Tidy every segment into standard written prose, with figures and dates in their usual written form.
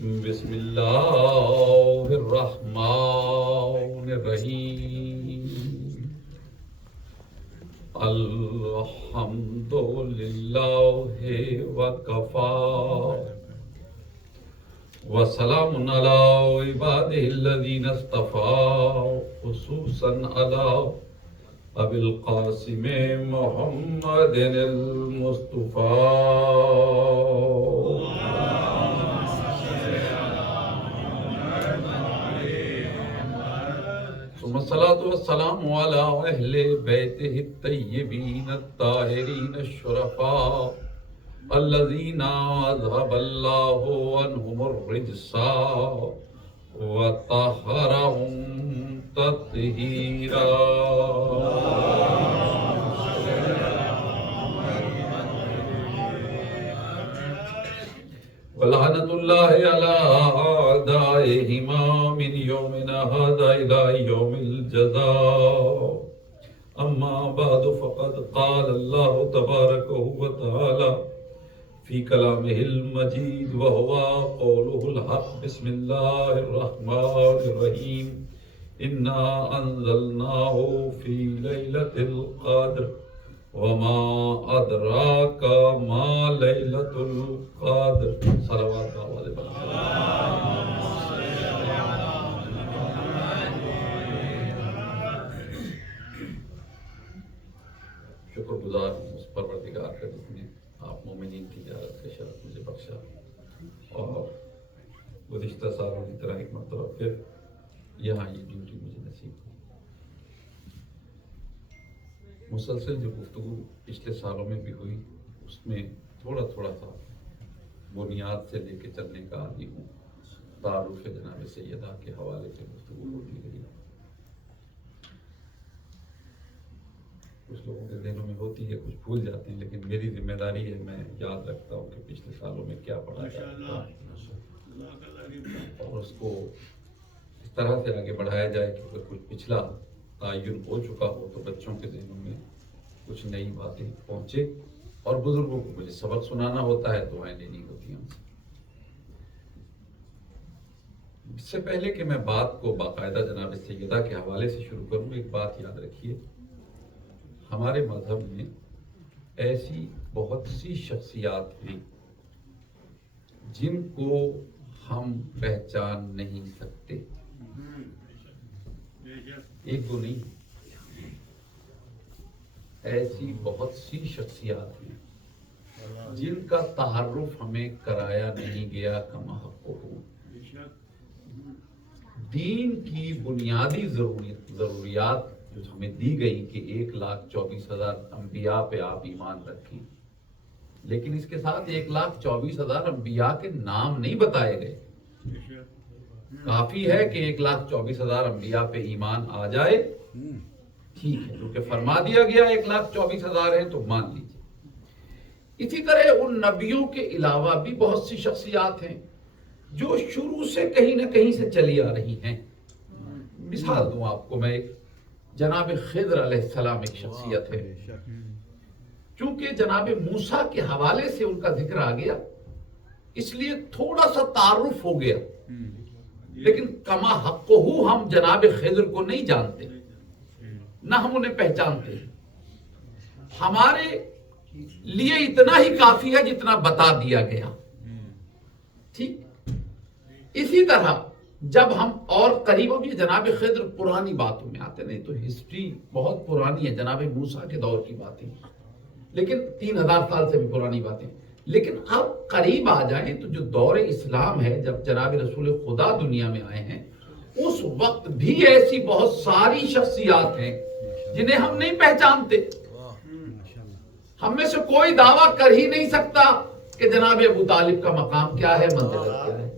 بسم اللہ الرحمن الرحیم الحمد للہ وکفی وسلام علی عبادہ الذین اصطفی خصوصا علی ابی القاسم محمد المصطفی ثم الصلاة والسلام على أهل بيته الطيبين الطاهرين الشرفاء الذين أذهب الله عنهم الرجس وطهرهم تطهيرا. ولعنة الله على أعدائهما من يومنا هذا إلى يوم الجزاء. أما بعد فقد قال الله تبارك وتعالى في كلامه المجيد وهو قوله الحق. بسم الله الرحمن الرحيم إنا أنزلناه في ليلة القدر وما أدراك ما ليلة القدر. صلوات علیہ شکر گزار ہوں اس پروردگار کا جس نے آپ مومنین کی زیارت کا شرف مجھے بخشا اور گزشتہ سالوں کی طرح ایک مرتبہ پھر یہاں یہ ڈیوٹی مجھے نصیب ہوئی. مسلسل جو گفتگو پچھلے سالوں میں بھی ہوئی اس میں تھوڑا تھوڑا سا بنیاد سے لے کے چلنے کا عادی ہوں. تعارف جناب سیدہ کے حوالے سے گفتگو ہوتی رہی. کچھ لوگوں کے ذہنوں میں ہوتی ہے کچھ بھول جاتے ہیں لیکن میری ذمہ داری ہے میں یاد رکھتا ہوں کہ پچھلے سالوں میں کیا پڑھا جاتا اور اس کو اس طرح سے آگے بڑھایا جائے کہ اگر کچھ پچھلا تعین ہو چکا ہو تو بچوں کے ذہنوں میں کچھ نئی باتیں پہنچے. اور بزرگوں کو مجھے سبق سنانا ہوتا ہے دعائیں لینی ہوتی ہیں. اس سے پہلے کہ میں بات کو باقاعدہ جناب سیدہ کے حوالے سے شروع کروں ایک بات یاد رکھیے. ہمارے مذہب میں ایسی بہت سی شخصیات ہوئی جن کو ہم پہچان نہیں سکتے. ایک دو نہیں ایسی بہت سی شخصیات ہیں جن کا تعارف ہمیں کرایا نہیں گیا کما حق ہو. دین کی بنیادی ضروریات جو ہمیں دی گئی کہ 1,24,000 انبیاء پہ آپ ایمان رکھیں لیکن اس کے ساتھ 1,24,000 انبیاء کے نام نہیں بتائے گئے. کافی ہے کہ 1,24,000 انبیاء پہ ایمان آ جائے ٹھیک ہے کیونکہ فرما دیا گیا 1,24,000 ہیں تو مان لیجیے. اسی طرح ان نبیوں کے علاوہ بھی بہت سی شخصیات ہیں جو شروع سے کہیں نہ کہیں سے چلی آ رہی ہیں. مثال دوں آپ کو میں ایک جناب خضر علیہ السلام ایک شخصیت ہے. چونکہ جناب موسیٰ کے حوالے سے ان کا ذکر آ گیا اس لیے تھوڑا سا تعارف ہو گیا لیکن کما حق ہم جناب خضر کو نہیں جانتے نہ ہم انہیں پہچانتے. ہمارے لیے اتنا ہی کافی ہے جتنا بتا دیا گیا. ٹھیک اسی طرح جب ہم اور قریب بھی جناب خضر پرانی باتوں میں آتے نہیں تو ہسٹری بہت پرانی ہے جناب موسیٰ کے دور کی باتیں لیکن 3,000 سال سے بھی پرانی باتیں. لیکن اب قریب آ جائیں تو جو دور اسلام ہے جب جناب رسول خدا دنیا میں آئے ہیں اس وقت بھی ایسی بہت ساری شخصیات ہیں جنہیں ہم نہیں پہچانتے. ہم میں سے کوئی دعویٰ کر ہی نہیں سکتا کہ جناب ابو طالب کا مقام کیا ہے منزلت کیا ہے.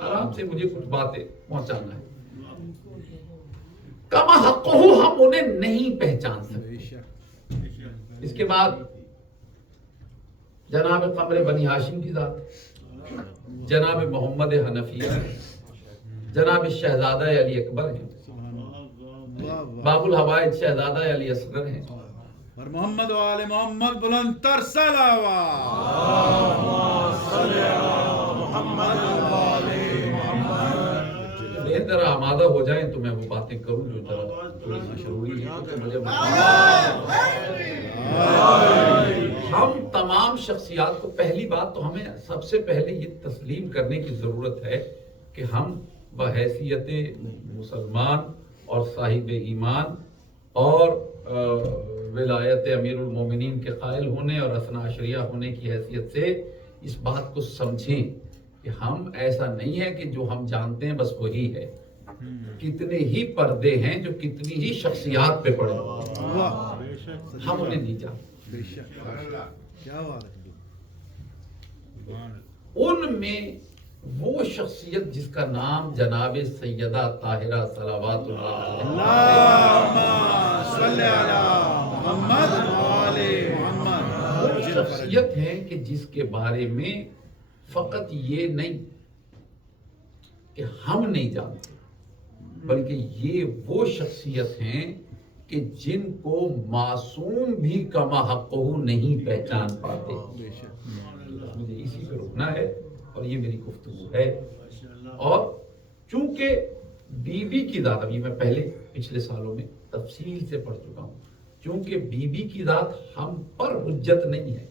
آرام سے مجھے کچھ باتیں پہنچانا ہے. کما حق ہم انہیں نہیں پہچان سکتے. اس کے بعد جناب قمر بنی ہاشم کی ذات جناب محمد حنفیہ جناب شہزادہ علی اکبر ہیں باب الحوائج شہزادہ علی اصغر ہیں اور محمد و آل محمد بلند تر صلوات. ذرا آمادہ ہو جائیں تو میں وہ باتیں کروں جو ذرا تھوڑی سی ضروری ہے، کیونکہ مجھے ہم تمام شخصیات کو پہلی بات تو ہمیں سب سے پہلے یہ تسلیم کرنے کی ضرورت ہے کہ ہم بحیثیت مسلمان اور صاحب ایمان اور ولایت امیر المومنین کے قائل ہونے اور اثنا عشریہ ہونے کی حیثیت سے اس بات کو سمجھیں کہ ہم ایسا نہیں ہے کہ جو ہم جانتے ہیں بس وہی ہے. کتنے ہی پردے ہیں جو کتنی ہی شخصیات پہ پڑے ہم انہیں نہیں جانتے. ان میں وہ شخصیت جس کا نام جناب سیدہ طاہرہ صلوات اللہ وہ شخصیت ہے کہ جس کے بارے میں فقط یہ نہیں کہ ہم نہیں جانتے بلکہ یہ وہ شخصیت ہیں کہ جن کو معصوم بھی کما حقہ نہیں پہچان پاتے. مجھے اسی پہ رکنا ہے اور یہ میری گفتگو ہے. اور چونکہ بی بی کی ذات، اب یہ میں پچھلے سالوں میں تفصیل سے پڑھ چکا ہوں، چونکہ بی بی کی ذات ہم پر حجت نہیں ہے،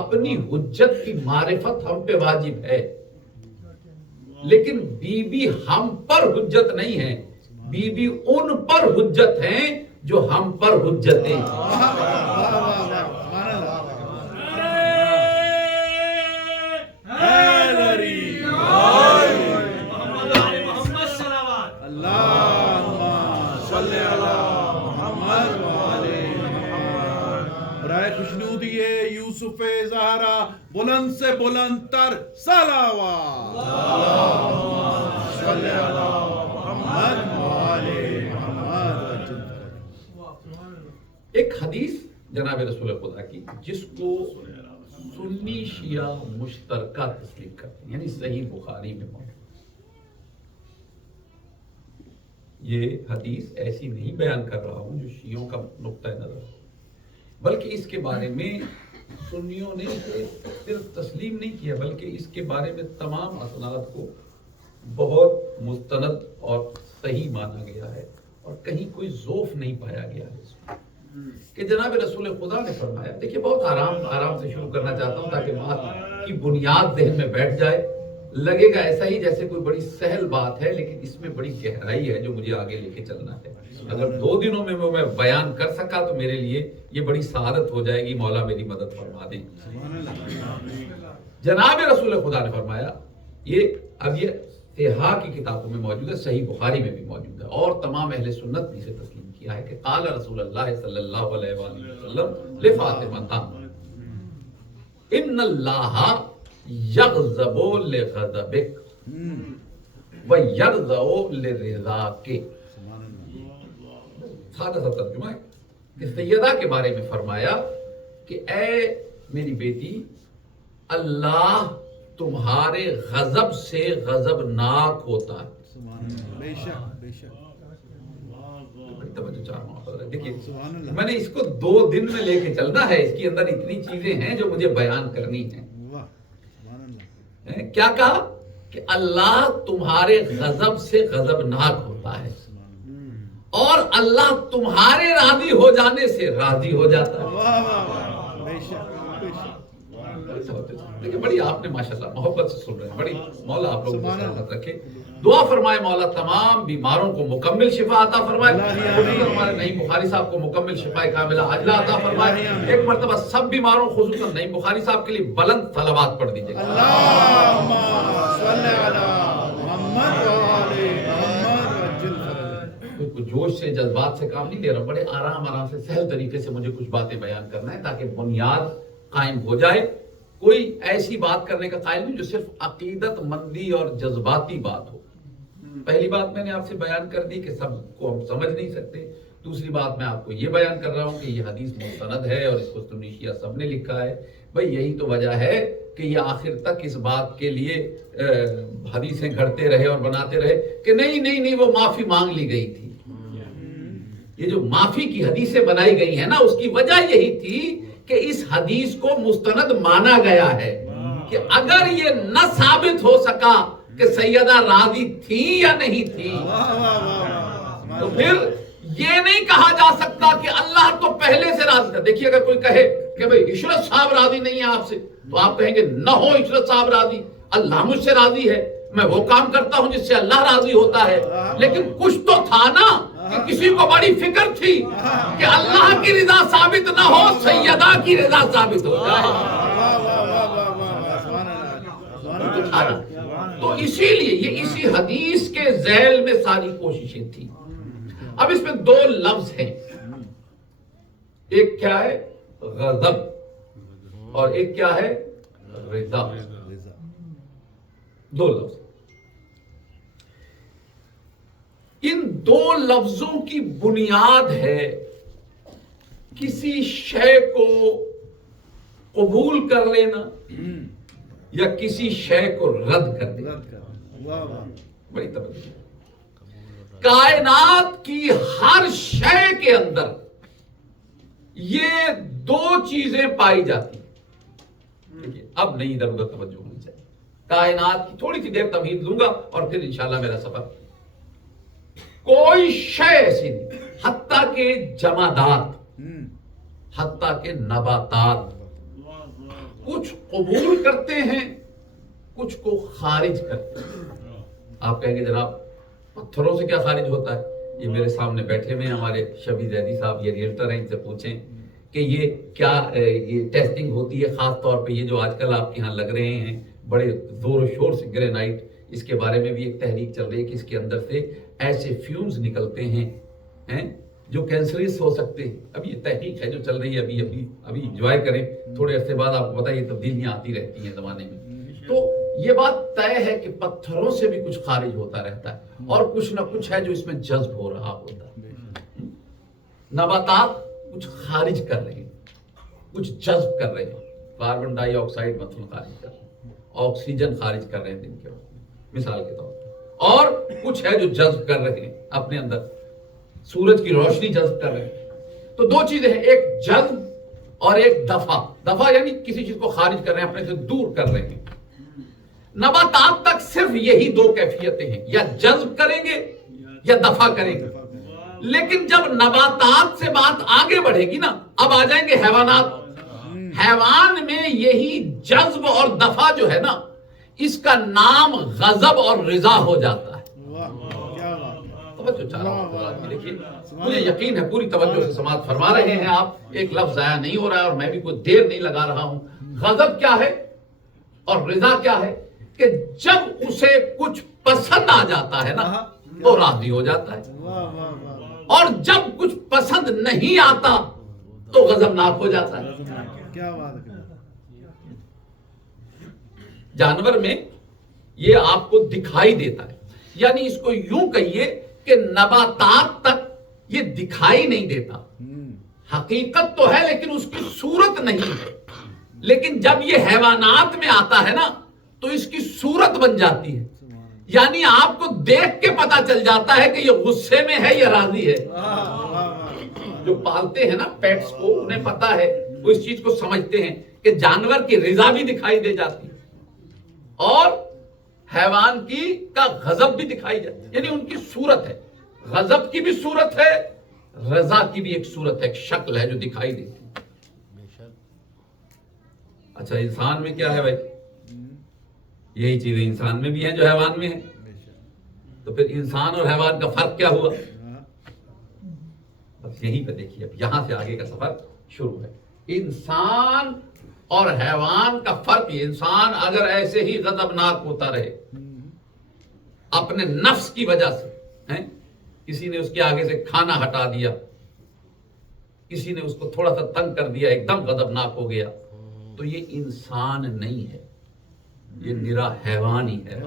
اپنی حجت کی معرفت ہم پہ واجب ہے، لیکن بی بی ہم پر حجت نہیں ہے، بی بی ان پر حجت ہیں جو ہم پر حجت ہیں. یوسف زہرا بلند سے بلند تر صلوات. ایک حدیث جناب رسول خدا کی جس کو سنی شیعہ مشترکہ تسلیم کرتے ہیں، یعنی صحیح بخاری میں موجود. یہ حدیث ایسی نہیں بیان کر رہا ہوں جو شیعوں کا نقطہ نظر ہے، بلکہ اس کے بارے میں سنیوں نے صرف تسلیم نہیں کیا بلکہ اس کے بارے میں تمام اسناد کو بہت مستند اور صحیح مانا گیا ہے اور کہیں کوئی ضعف نہیں پایا گیا ہے اس میں. کہ جناب رسول خدا نے فرمایا، دیکھیے بہت آرام سے شروع کرنا چاہتا ہوں تاکہ بات کی بنیاد ذہن میں بیٹھ جائے. لگے گا ایسا ہی جیسے کوئی بڑی سہل بات ہے، لیکن اس میں بڑی گہرائی ہے جو مجھے آگے لے کے چلنا ہے. اگر 2 دنوں میں میں بیان کر سکا تو میرے لیے یہ بڑی سعادت ہو جائے گی. مولا میری مدد فرما دیں. جناب رسول خدا نے فرمایا، یہ صحاح کی کتابوں میں موجود ہے، صحیح بخاری میں بھی موجود ہے اور تمام اہل سنت نے اسے تسلیم کیا ہے کہ قال رسول اللہ صلی اللہ علیہ وآلہ وسلم لفاطمہ ان اللہ یغضب لغضبک ویرضا لرضاک. سادہ سا ترجمہ ہے کہ سیدہ کے بارے میں فرمایا کہ اے میری بیٹی، اللہ تمہارے غضب سے غضبناک ہوتا ہے. بے شک بے شک. توجہ چاہتا ہوں. دیکھیے میں نے اس کو 2 دن میں لے کے چلنا ہے، اس کے اندر اتنی چیزیں ہیں جو مجھے بیان کرنی ہیں. کیا کہا کہ اللہ تمہارے غضب سے غضبناک ہوتا ہے اور اللہ تمہارے راضی ہو جانے سے راضی ہو جاتا ہے. دیکھیں بڑی آپ نے ماشاءاللہ محبت سے سن رہے ہیں. بڑی مولا آپ لوگوں کو سلامت رکھے. دعا فرمائے مولا تمام بیماروں کو مکمل شفا عطا فرمائے. ہمارے نعیم بخاری صاحب کو مکمل شفا کاملہ عاجلہ عطا فرمائے. ایک مرتبہ سب بیماروں خصوصاً نعیم بخاری صاحب کے لیے بلند صلوات پڑھ دیجیے. اللہم صلی علی محمد و آل محمد وجل. کوئی جوش سے جذبات سے کام نہیں لے رہا، بڑے آرام سے سہل طریقے سے مجھے کچھ باتیں بیان کرنا ہے تاکہ بنیاد قائم ہو جائے. کوئی ایسی بات کرنے کا قائل نہیں جو صرف عقیدت مندی اور جذباتی بات ہو. پہلی بات میں نے آپ سے بیان کر دی کہ سب کو ہم سمجھ نہیں سکتے. دوسری بات میں آپ کو یہ بیان کر رہا ہوں کہ یہ حدیث مستند ہے اور اس کو سنی شیعہ سب نے لکھا ہے. بھئی یہی تو وجہ ہے کہ یہ آخر تک اس بات کے لیے حدیثیں گھڑتے رہے اور بناتے رہے کہ نہیں وہ معافی مانگ لی گئی تھی. یہ جو معافی کی حدیثیں بنائی گئی ہیں نا، اس کی وجہ یہی تھی کہ اس حدیث کو مستند مانا گیا ہے کہ اگر یہ نہ ثابت ہو سکا کہ سیدہ راضی تھی یا نہیں تھی. تو پھر یہ نہیں کہا جا سکتا کہ اللہ تو پہلے سے راضی تھا. دیکھیے اگر کوئی کہے کہ بھئی عشرت صاحب راضی نہیں ہے آپ سے, تو آپ کہیں گے نہ ہو عشرت صاحب راضی, اللہ مجھ سے راضی ہے, میں وہ کام کرتا ہوں جس سے اللہ راضی ہوتا ہے. لیکن کچھ تو تھا نا کہ کسی کو بڑی فکر تھی کہ اللہ کی رضا ثابت نہ ہو, سیدہ کی رضا ثابت ہو جائے. تو اسی لیے یہ اسی حدیث کے ذیل میں ساری کوششیں تھیں. اب اس میں دو لفظ ہیں, ایک کیا ہے غضب اور ایک کیا ہے رضا. دو لفظ. ان دو لفظوں کی بنیاد ہے کسی شے کو قبول کر لینا یا کسی شے کو رد کر دینا. بڑی توجہ. کائنات کی ہر شے کے اندر یہ دو چیزیں پائی جاتی ہیں. دیکھیے اب نہیں ادھر ادھر توجہ ہونی چاہیے. کائنات کی تھوڑی سی دیر تمہید لوں گا اور پھر انشاءاللہ میرا سفر. کوئی شے ایسی نہیں, حتیٰ کہ جمادات, حتیٰ کہ نباتات کچھ قبول کرتے ہیں, کچھ کو خارج کرتے ہیں. آپ کہیں گے جناب پتھروں سے کیا خارج ہوتا ہے؟ یہ میرے سامنے بیٹھے ہوئے ہیں ہمارے شبی زیدی صاحب, یہ ریئلٹر ہیں, ان سے پوچھیں کہ یہ کیا یہ ٹیسٹنگ ہوتی ہے, خاص طور پہ یہ جو آج کل آپ کے ہاں لگ رہے ہیں بڑے زور و شور سے گرینائٹ, اس کے بارے میں بھی ایک تحریک چل رہی ہے کہ اس کے اندر سے ایسے فیومز نکلتے ہیں جو کینسریس ہو سکتے ہیں. اب یہ تحقیق ہے جو چل رہی ہے, ابھی انجوائے کریں, تھوڑے عرصے بعد آپ کو پتہ یہ تبدیلیاں آتی رہتی ہیں زمانے میں. تو یہ بات طے ہے کہ پتھروں سے بھی کچھ خارج ہوتا رہتا ہے اور کچھ نہ کچھ ہے جو اس میں جذب ہو رہا ہوتا ہے. نباتات کچھ خارج کر رہے ہیں, کچھ جذب کر رہے ہیں, کاربن ڈائی آکسائڈ مثلا خارج کر رہے ہیں, آکسیجن خارج کر رہے ہیں دن کے وقت مثال کے طور پر, اور کچھ ہے جو جذب کر رہے ہیں اپنے اندر, سورج کی روشنی جذب کر رہے ہیں. تو دو چیزیں ہیں, ایک جذب اور ایک دفع. دفع یعنی کسی چیز کو خارج کر رہے ہیں, اپنے سے دور کر رہے ہیں. نباتات تک صرف یہی دو کیفیتیں ہیں, یا جذب کریں گے یا دفع کریں گے. لیکن جب نباتات سے بات آگے بڑھے گی نا, اب آ جائیں گے حیوانات. حیوان میں یہی جذب اور دفع جو ہے نا, اس کا نام غضب اور رضا ہو جاتا ہے. توجہ چاہ رہا ہوں, دیکھیے مجھے یقین ہے پوری توجہ سے سماعت فرما رہے ہیں آپ, ایک لفظ ضائع نہیں ہو رہا ہے اور میں بھی کوئی دیر نہیں لگا رہا ہوں. غضب کیا ہے اور رضا کیا ہے؟ کہ جب اسے کچھ پسند آ جاتا ہے نا تو راضی ہو جاتا ہے, اور جب کچھ پسند نہیں آتا تو غضبناک ہو جاتا ہے. کیا بات ہے. جانور میں یہ آپ کو دکھائی دیتا ہے, یعنی اس کو یوں کہیے کہ نباتات تک یہ دکھائی نہیں دیتا, حقیقت تو ہے لیکن اس کی صورت نہیں ہے. لیکن جب یہ حیوانات میں آتا ہے نا تو اس کی صورت بن جاتی ہے, یعنی آپ کو دیکھ کے پتا چل جاتا ہے کہ یہ غصے میں ہے یا راضی ہے. جو پالتے ہیں نا پیٹس کو, انہیں پتا ہے, وہ اس چیز کو سمجھتے ہیں کہ جانور کی رضا بھی دکھائی دے جاتی ہے اور حیوان کی کا غضب بھی دکھائی جاتی ہے, یعنی ان کی صورت ہے. غضب کی بھی صورت ہے, رضا کی بھی ایک صورت ہے, ایک شکل ہے جو دکھائی دیتی ہے. اچھا انسان میں کیا ہے بھائی؟ یہی چیزیں انسان میں بھی ہیں جو حیوان میں ہیں. تو پھر انسان اور حیوان کا فرق کیا ہوا؟ بس یہیں پہ دیکھیے, اب یہاں سے آگے کا سفر شروع ہے. انسان اور حیوان کا فرق یہ, انسان اگر ایسے ہی غضبناک ہوتا رہے اپنے نفس کی وجہ سے, کسی نے اس کے آگے سے کھانا ہٹا دیا, کسی نے اس کو تھوڑا سا تنگ کر دیا, ایک دم غضبناک ہو گیا, تو یہ انسان نہیں ہے, یہ نرا حیوان ہی ہے.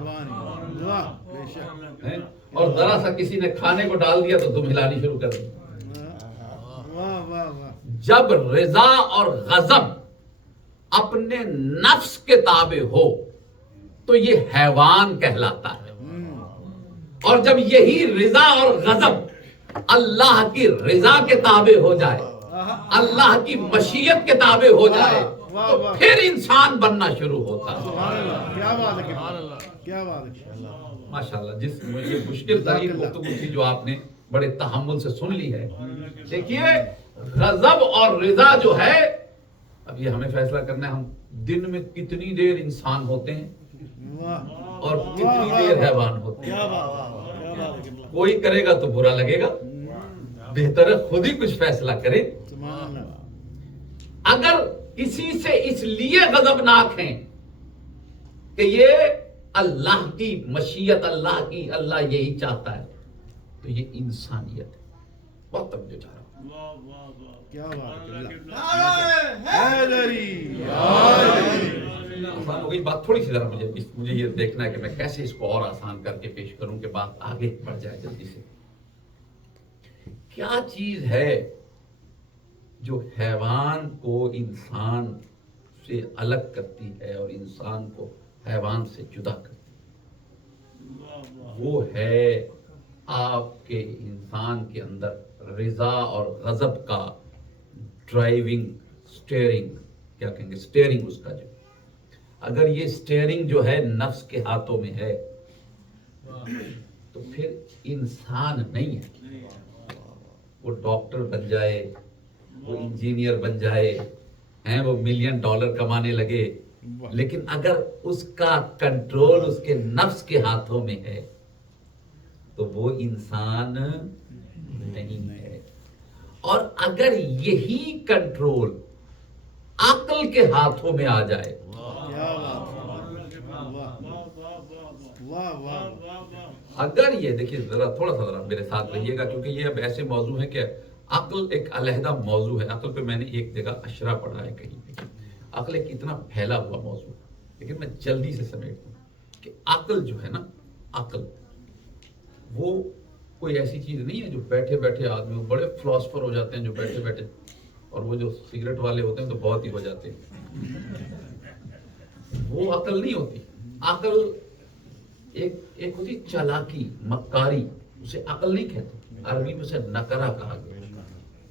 اور ذرا سا کسی نے کھانے کو ڈال دیا تو دم ہلانی شروع کر دی. جب رضا اور غضب اپنے نفس کے تابع ہو تو یہ حیوان کہلاتا ہے, اور جب یہی رضا اور غضب اللہ کی رضا کے تابع ہو جائے, اللہ کی مشیت کے تابع ہو جائے, تو پھر انسان بننا شروع ہوتا ہے. سبحان اللہ، کیا بات ہے، کیا بات ہے. ماشاءاللہ. جس یہ مشکل ترین گفتگو تھی جو آپ نے بڑے تحمل سے سن لی ہے. دیکھیے غضب اور رضا جو ہے، اب یہ ہمیں فیصلہ کرنا ہے ہم دن میں کتنی دیر انسان ہوتے ہیں اور کتنی دیر حیوان ہوتے ہیں. کوئی کرے گا تو برا لگے گا، بہتر ہے خود ہی کچھ فیصلہ کرے. اگر کسی سے اس لیے غضبناک ہیں کہ یہ اللہ کی مشیت، اللہ کی، اللہ یہی چاہتا ہے، تو یہ انسانیت ہے. بہت توجہ چاہ رہا ہوں. کیا بات ہے. آسان ہو گئی بات تھوڑی سی. ذرا مجھے یہ دیکھنا ہے کہ میں کیسے اس کو اور آسان کر کے پیش کروں کہ بات آگے بڑھ جائے جلدی سے. کیا چیز ہے جو حیوان کو انسان سے الگ کرتی ہے اور انسان کو حیوان سے جدا کرتی ہے؟ وہ ہے آپ کے انسان کے اندر رضا اور غضب کا ڈرائیونگ، سٹیئرنگ، کیا کہیں گے، سٹیئرنگ اس کا جو. اگر یہ سٹیئرنگ جو ہے نفس کے ہاتھوں میں ہے تو پھر انسان نہیں ہے. وہ ڈاکٹر بن جائے، وہ انجینئر بن جائے ہیں، وہ $1,000,000 کمانے لگے، لیکن اگر اس کا کنٹرول اس کے نفس کے ہاتھوں میں ہے تو وہ انسان نہیں ہے. اور اگر یہی کنٹرول عقل کے ہاتھوں میں آ جائے، اگر یہ دیکھیے ذرا تھوڑا سا ذرا میرے ساتھ رہیے گا کیونکہ یہ اب ایسے موضوع ہے کہ عقل ایک علیحدہ موضوع ہے. عقل پہ میں نے ایک جگہ اشرا پڑھا ہے کہیں پہ. عقل ایک اتنا پھیلا ہوا موضوع ہے، لیکن میں جلدی سے سمیٹ دوں کہ عقل جو ہے نا، عقل وہ کوئی ایسی چیز نہیں ہے جو بیٹھے بیٹھے آدمی، وہ بڑے فلاسفر ہو جاتے ہیں جو بیٹھے بیٹھے، اور وہ جو سگریٹ والے ہوتے ہیں تو بہت ہی ہو جاتے ہیں. وہ عقل نہیں ہوتی. عقل ایک ہوتی چالاکی، مکاری، اسے عقل نہیں کہتے. عربی میں اسے نکرہ کہا گیا.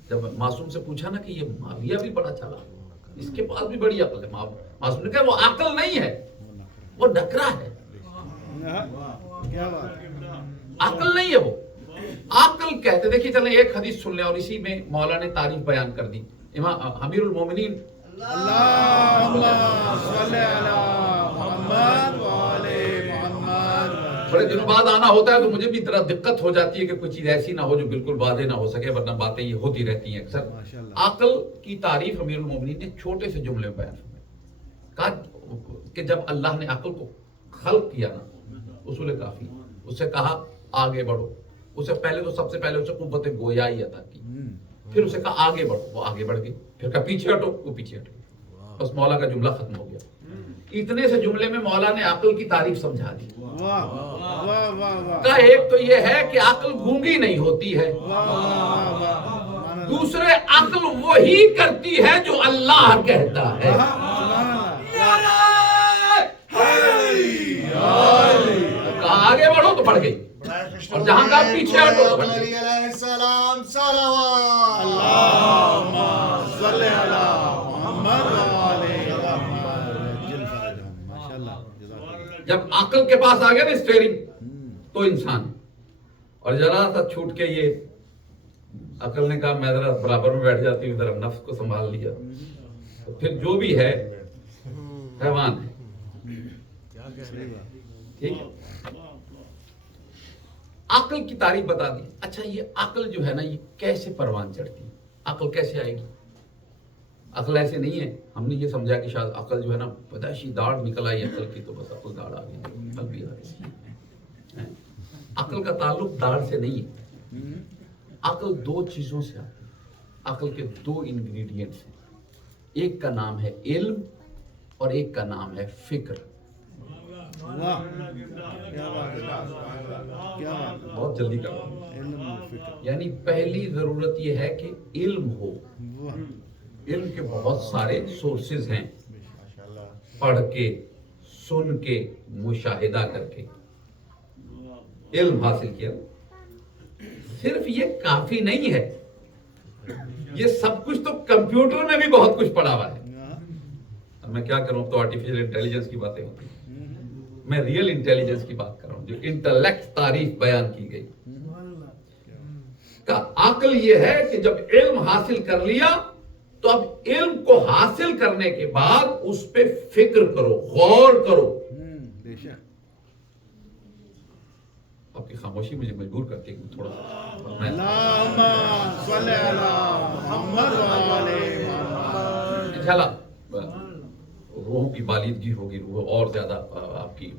جب معصوم سے پوچھا نا کہ یہ معاویہ بھی بڑا چالاک، اس کے پاس بھی بڑی عقل ہے، معصوم نے کہا وہ عقل نہیں ہے، وہ نکرہ ہے. عقل نہیں ہے وہ. عقل کہتے، دیکھیے چلیں ایک حدیث سن لیں اور اسی میں مولا نے تعریف بیان کر دی. امام امیر المومنین اللہم صلی علی محمد وآل محمد. بڑے دنوں بعد آنا ہوتا ہے تو مجھے بھی ذرا دقت ہو جاتی ہے کہ کوئی چیز ایسی نہ ہو جو بالکل واضح نہ ہو سکے، ورنہ باتیں یہ ہوتی رہتی ہیں اکثر. عقل کی تعریف امیر المومنین نے چھوٹے سے جملے میں بیان کہا کہ جب اللہ نے عقل کو خلق کیا نا، اصول کافی، اس سے کہا آگے بڑھو. اس سے پہلے تو سب سے پہلے اسے قوت گویائی عطا کی، پھر اسے کہا آگے بڑھو، وہ آگے بڑھ گئی. پھر کہا پیچھے ہٹو، وہ پیچھے ہٹ گئی. بس مولا کا جملہ ختم ہو گیا. اتنے سے جملے میں مولا نے عقل کی تعریف سمجھا دی. کا ایک تو یہ ہے کہ عقل گونگی نہیں ہوتی ہے، دوسرے عقل وہی کرتی ہے جو اللہ کہتا ہے. کہا آگے بڑھو تو بڑھ گئی، اور جہاں کا پیچھے ہٹو تو بڑھ گئی. جب عقل کے پاس آ گیا نا اسٹیئرنگ تو انسان، اور ذرا سا چھوٹ کے یہ عقل نے کہا میں ذرا برابر میں بیٹھ جاتی ہوں، ذرا نفس کو سنبھال لیا، تو پھر جو بھی ہے حیوان ہے. ٹھیک ہے، عقل کی تعریف بتا دی. اچھا یہ عقل جو ہے نا یہ کیسے پروان چڑھتی ہے؟ عقل کیسے آئے گی؟ عقل ایسے نہیں ہے. ہم نے یہ سمجھا کہ شاید عقل جو ہے نا پیدائشی داڑھ نکل آئی عقل کی تو بس عقل داڑھ آ گئی، عقل بھی آ گئی. عقل کا تعلق داڑھ سے نہیں ہے. عقل دو چیزوں سے آتی ہے. عقل کے دو انگریڈینٹس ہیں، ایک کا نام ہے علم اور ایک کا نام ہے فکر. بہت جلدی کر رہا ہوں. یعنی پہلی ضرورت یہ ہے کہ علم ہو. علم کے بہت سارے سورسز ہیں، پڑھ کے، سن کے، مشاہدہ کر کے علم حاصل کیا. صرف یہ کافی نہیں ہے، یہ سب کچھ تو کمپیوٹر میں بھی بہت کچھ پڑا ہوا ہے. میں کیا کروں، تو آرٹیفیشل انٹیلیجنس کی باتیں ہوتی ہیں، میں ریئل انٹیلیجنس کی بات کر رہا ہوں، جو انٹلیکٹ تعریف بیان کی گئی کا عقل یہ ہے کہ جب علم حاصل کر لیا تو اب علم کو حاصل کرنے کے بعد اس پہ فکر کرو، غور کرو. بے شک. آپ کی خاموشی مجھے مجبور کرتی ہے کہ تھوڑا سا اللہم صلی علی محمد وآلہ محمد. انشاءاللہ روحوں کی بالیدگی ہوگی، روح اور زیادہ آپ کی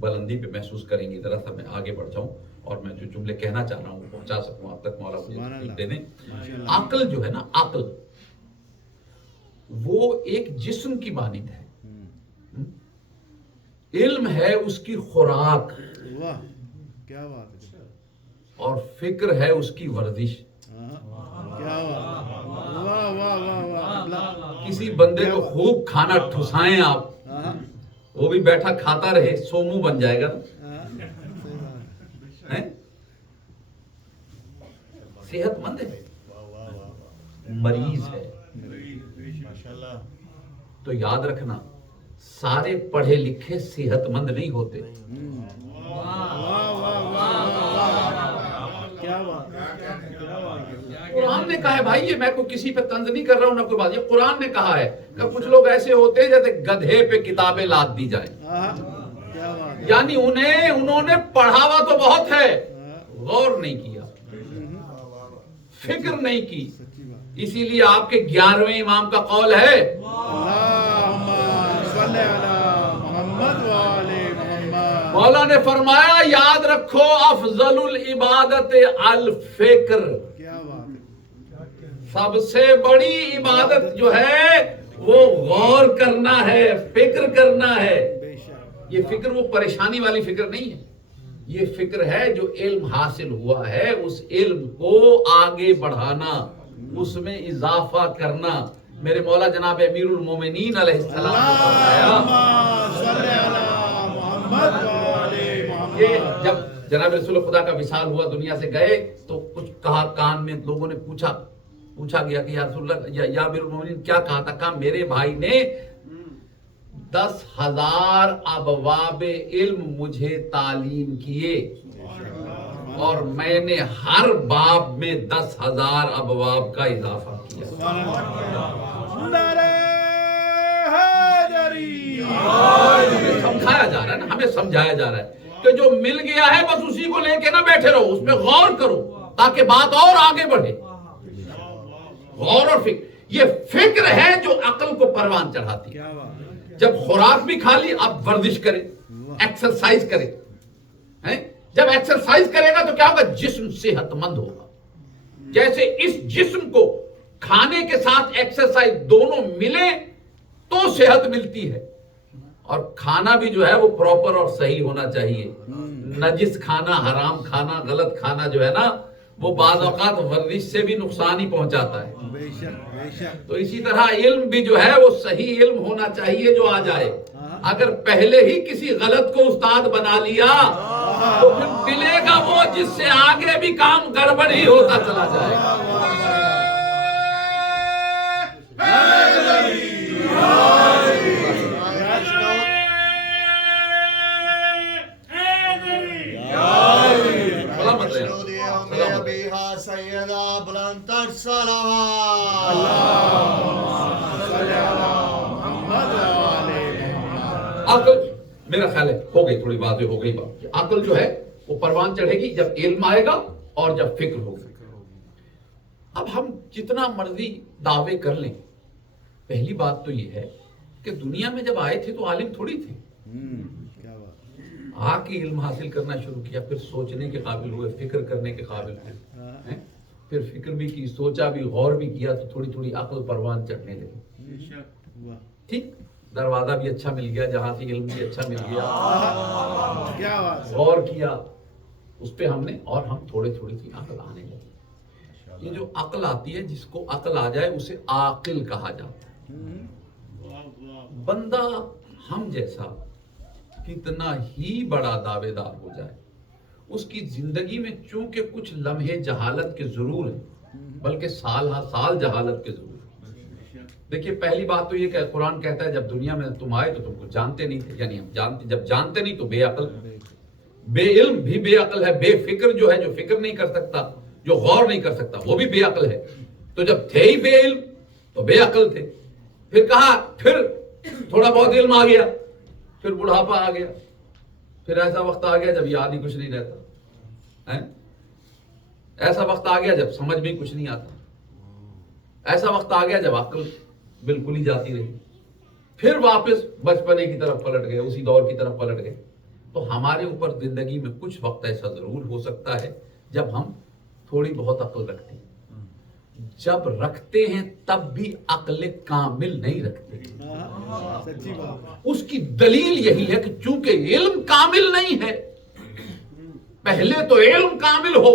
بلندی پہ محسوس کریں گی. ذرا سا میں آگے بڑھ جاؤں اور میں جو جملے کہنا چاہ رہا ہوں پہنچا سکوں آپ تک، مولا مجھے دے دیں. عقل جو ہے نا، عقل وہ ایک جسم کی مانند ہے، علم ہے اس کی خوراک، واہ کیا بات ہے. اور فکر ہے اس کی ورزش. کیا بات. واہ واہ واہ واہ. کسی بندے کو خوب کھانا ٹھسائیں آپ، وہ بھی بیٹھا کھاتا رہے، سومو بن جائے گا. صحت مند ہے، مریض ہے. تو یاد رکھنا، سارے پڑھے لکھے صحت مند نہیں ہوتے. قرآن نے کہا ہے بھائی، یہ میں کوئی کسی پہ طنز نہیں کر رہا ہوں نہ کوئی بات، یہ قرآن نے کہا ہے کہ کچھ لوگ ایسے ہوتے ہیں جیسے گدھے پہ کتابیں لاد دی جائیں. یعنی انہوں نے پڑھا ہوا تو بہت ہے، غور نہیں کیا، فکر نہیں کی. اسی لیے آپ کے 11ویں امام کا قول ہے اللہم صلی علی محمد وآلہ محمد. مولا نے فرمایا یاد رکھو افضل العبادت الفکر. کیا بات ہے. سب سے بڑی عبادت جو ہے وہ غور کرنا ہے، فکر کرنا ہے. بے شک. یہ فکر وہ پریشانی والی فکر نہیں ہے، یہ فکر ہے جو علم حاصل ہوا ہے اس علم کو آگے بڑھانا، اس میں اضافہ کرنا. میرے مولا جناب امیر المومنین علیہ السلام نے فرمایا، اللہم صلی علی محمد وآلہ محمد. یہ جب جناب رسول خدا کا وصال ہوا، دنیا سے گئے، تو کچھ کہا کان میں، لوگوں نے پوچھا گیا کہ یا رسول اللہ، یا امیر المومنین کیا کہا تھا؟ کہا میرے بھائی نے 10,000 ابواب علم مجھے تعلیم کیے، اور میں نے ہر باب میں 10,000 ابواب کا اضافہ کیا. نعرہ حیدری. ہمیں سمجھایا جا رہا ہے نا، ہمیں سمجھایا جا رہا ہے کہ جو مل گیا ہے بس اسی کو لے کے نہ بیٹھے رہو، اس پہ غور کرو تاکہ بات اور آگے بڑھے. غور اور فکر، یہ فکر ہے جو عقل کو پروان چڑھاتی ہے. کیا بات. جب خوراک بھی کھا لی، اب ورزش کرے، ایکسرسائز کرے. جب ایکسرسائز کرے گا تو کیا ہوگا؟ جسم صحت مند ہوگا. جیسے اس جسم کو کھانے کے ساتھ ایکسرسائز دونوں ملے تو صحت ملتی ہے. اور کھانا بھی جو ہے وہ پراپر اور صحیح ہونا چاہیے. نجس کھانا، حرام کھانا، غلط کھانا جو ہے نا، وہ بعض اوقات ورزش سے بھی نقصان ہی پہنچاتا ہے. بے شک بے شک. تو اسی طرح علم بھی جو ہے وہ صحیح علم ہونا چاہیے جو آ جائے. اگر پہلے ہی کسی غلط کو استاد بنا لیا تو پھر ملے گا وہ جس سے آگے بھی کام گڑبڑ ہی ہوتا چلا جائے گا. عقل، میرا خیال ہے ہو گئی، تھوڑی واضح ہو گئی بات. عقل جو ہے وہ پروان چڑھے گی جب علم آئے گا اور جب فکر ہوگی. اب ہم جتنا مرضی دعوے کر لیں، پہلی بات تو یہ ہے کہ دنیا میں جب آئے تھے تو عالم تھوڑی تھے. کیا بات. آ کے علم حاصل کرنا شروع کیا، پھر سوچنے کے قابل ہوئے، فکر کرنے کے قابل ہوئے، پھر فکر بھی کی، سوچا بھی، غور بھی کیا، تو تھوڑی تھوڑی عقل پروان چڑھنے لگی. ٹھیک، دروازہ بھی اچھا مل گیا، جہاں سے علم بھی اچھا مل گیا. کیا بات. غور کیا اس پہ ہم نے، اور ہم تھوڑی سی عقل آنے لگی. یہ جو عقل آتی ہے، جس کو عقل آ جائے اسے عاقل کہا جاتا ہے. بندہ ہم جیسا کتنا ہی بڑا دعوے دار ہو جائے، اس کی زندگی میں چونکہ کچھ لمحے جہالت کے ضرور ہیں، بلکہ سال ہا سال جہالت کے ضرور ہیں. دیکھیے پہلی بات تو یہ کہ قرآن کہتا ہے جب دنیا میں تم آئے تو تم کو جانتے نہیں تھے، یعنی ہم جانتے، جب جانتے نہیں تو بے عقل، بے علم بھی بے عقل ہے، بے فکر جو ہے، جو فکر نہیں کر سکتا، جو غور نہیں کر سکتا، وہ بھی بے عقل ہے۔ تو جب تھے ہی بے علم تو بے عقل تھے، پھر کہا، پھر تھوڑا بہت علم آ گیا، پھر بڑھاپا آ گیا، پھر ایسا وقت آ گیا جب یاد ہی کچھ نہیں رہتا، ایسا وقت آ گیا جب سمجھ بھی کچھ نہیں آتا، ایسا وقت آ گیا جب عقل بالکل ہی جاتی رہی، پھر واپس بچپنے کی طرف پلٹ گئے، اسی دور کی طرف پلٹ گئے۔ تو ہمارے اوپر زندگی میں کچھ وقت ایسا ضرور ہو سکتا ہے جب ہم تھوڑی بہت عقل رکھتے ہیں، جب رکھتے ہیں تب بھی عقل کامل نہیں رکھتے۔ سچی بات۔ اس کی دلیل یہی ہے کہ چونکہ علم کامل نہیں ہے، پہلے تو علم کامل ہو،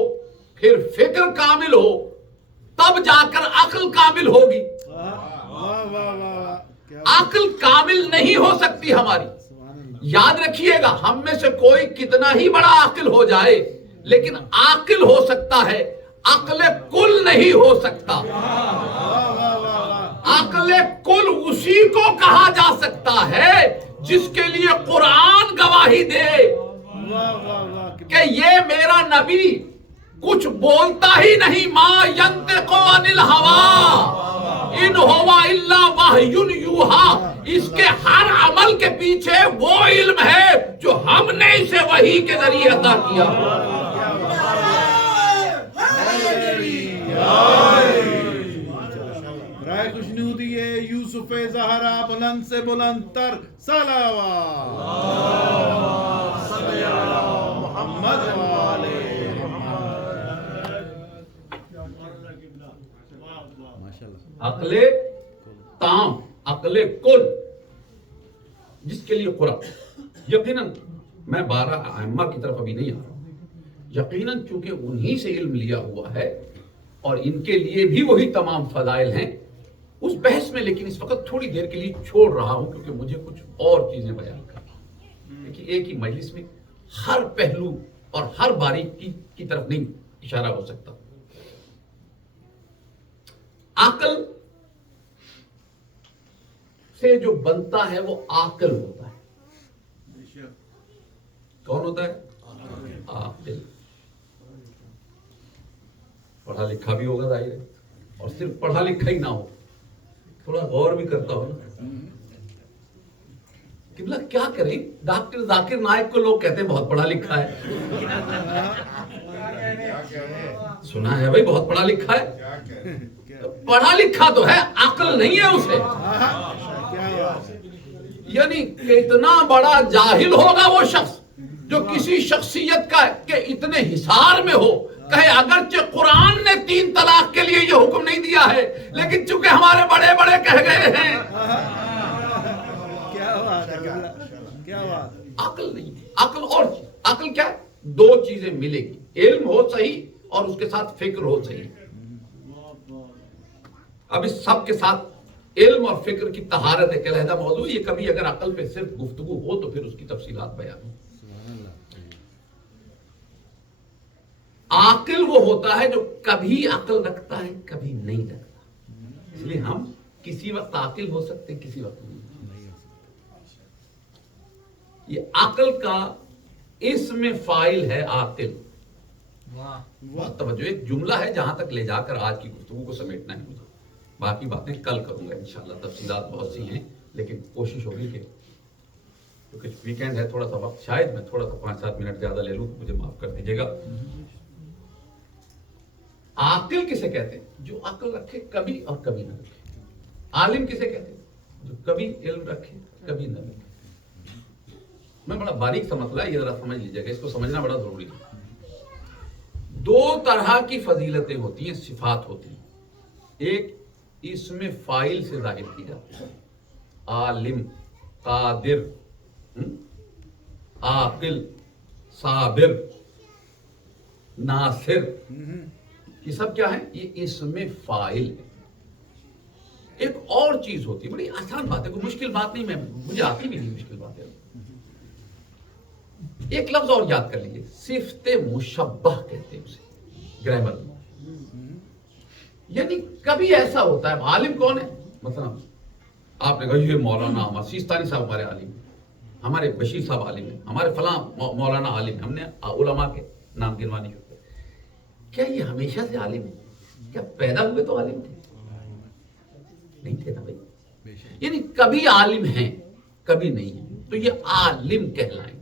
پھر فکر کامل ہو، تب جا کر عقل کامل ہوگی۔ عقل کامل نہیں ہو سکتی ہماری۔ یاد رکھیے گا، ہم میں سے کوئی کتنا ہی بڑا عاقل ہو جائے لیکن عاقل ہو سکتا ہے، عقل کل نہیں ہو سکتا۔ عقل کل اسی کو کہا جا سکتا ہے جس کے لیے قرآن گواہی دے کہ یہ میرا نبی کچھ بولتا ہی نہیں، ما ینطق عن الہوا ان ہوا الا وحی یوحا، اس کے ہر عمل کے پیچھے وہ علم ہے جو ہم نے اسے وحی کے ذریعے عطا کیا۔ رائے خوشنودی ہے یوسف زہرا بلند سے بلند تر صلوات محمد والے عقل تام، عقل کل، جس کے لیے قرآن یقیناً، میں 12 ائمہ کی طرف ابھی نہیں آ رہا، یقیناً چونکہ انہی سے علم لیا ہوا ہے اور ان کے لیے بھی وہی تمام فضائل ہیں اس بحث میں، لیکن اس وقت تھوڑی دیر کے لیے چھوڑ رہا ہوں کیونکہ مجھے کچھ اور چیزیں بیان کرنی۔ دیکھیے ایک ہی مجلس میں ہر پہلو اور ہر باریکی کی طرف نہیں اشارہ ہو سکتا۔ عقل سے جو بنتا ہے وہ عاقل ہوتا ہے۔ کون ہوتا ہے؟ عاقل۔ پڑھا لکھا بھی ہوگا ظاہر ہے، اور صرف پڑھا لکھا ہی نہ ہو، تھوڑا غور بھی کرتا ہو نا۔ قبلہ کیا کریں، ڈاکٹر ذاکر نائک کو لوگ کہتے ہیں بہت پڑھا لکھا ہے، سنا ہے بھائی بہت پڑھا لکھا ہے، پڑھا لکھا تو ہے، عقل نہیں ہے اسے۔ یعنی اتنا بڑا جاہل ہوگا وہ شخص جو کسی شخصیت کا کہ اتنے حصار میں ہو، کہے اگرچہ قرآن نے 3 طلاق کے لیے یہ حکم نہیں دیا ہے لیکن چونکہ ہمارے بڑے بڑے کہہ گئے ہیں۔ عقل نہیں، عقل اور عقل کیا ہے؟ 2 چیزیں ملے گی، علم ہو صحیح اور اس کے ساتھ فکر ہو صحیح۔ اب اس سب کے ساتھ علم اور فکر کی طہارت ایک علیحدہ موضوع، یہ کبھی اگر عقل پہ صرف گفتگو ہو تو پھر اس کی تفصیلات بیان ہو۔ عاقل وہ ہوتا ہے جو کبھی عقل رکھتا ہے کبھی نہیں رکھتا، اس لیے ہم کسی وقت عاقل ہو سکتے ہیں کسی وقت نہیں۔ یہ عقل کا اسم فاعل ہے عاقل۔ بہت توجہ، ایک جملہ ہے جہاں تک لے جا کر آج کی گفتگو کو سمیٹنا ہے مجھے، باقی باتیں کل کروں گا انشاءاللہ، تفصیلات بہت سی ہیں لیکن کوشش ہوگی کہ کیونکہ ویکینڈ ہے تھوڑا سا وقت شاید میں تھوڑا سا 5-7 منٹ زیادہ لے لوں، مجھے معاف کر دیجیے گا۔ عاقل کسے کہتے ہیں؟ جو عقل رکھے کبھی اور کبھی نہ رکھے۔ عالم کسے کہتے ہیں؟ جو کبھی علم رکھے کبھی نہ رکھے۔ میں بڑا باریک سا مسئلہ ہے، یہ ذرا سمجھ لیجیے گا، اس کو سمجھنا بڑا ضروری ہے۔ 2 طرح کی فضیلتیں ہوتی ہیں، صفات ہوتی ہیں، ایک اسم فاعل سے ظاہر کی جاتی ہے، عالم، قادر، عاقل، صابر، ناصر، یہ سب کیا ہے؟ یہ اسم فاعل ہے۔ ایک اور چیز ہوتی ہے، بڑی آسان بات ہے، کوئی مشکل بات نہیں، مجھے آتی بھی نہیں مشکل بات ہے۔ ایک لفظ اور یاد کر لیجیے، صفت مشبہ کہتے ہیں اسے گرامر میں، یعنی کبھی ایسا ہوتا ہے، عالم کون ہے؟ مثلا آپ نے کہا یہ مولانا ہمارے سیستانی صاحب ہمارے عالم ہیں، ہمارے بشیر صاحب عالم ہیں، ہمارے فلاں مولانا عالم ہیں، ہم نے علماء کے نام گنوانے شروع کر، کیا یہ ہمیشہ سے عالم ہے؟ کیا پیدا ہوئے تو عالم تھے؟ نہیں تھے نا بھائی. یعنی کبھی عالم ہیں کبھی نہیں ہیں، تو یہ عالم کہلائیں گے.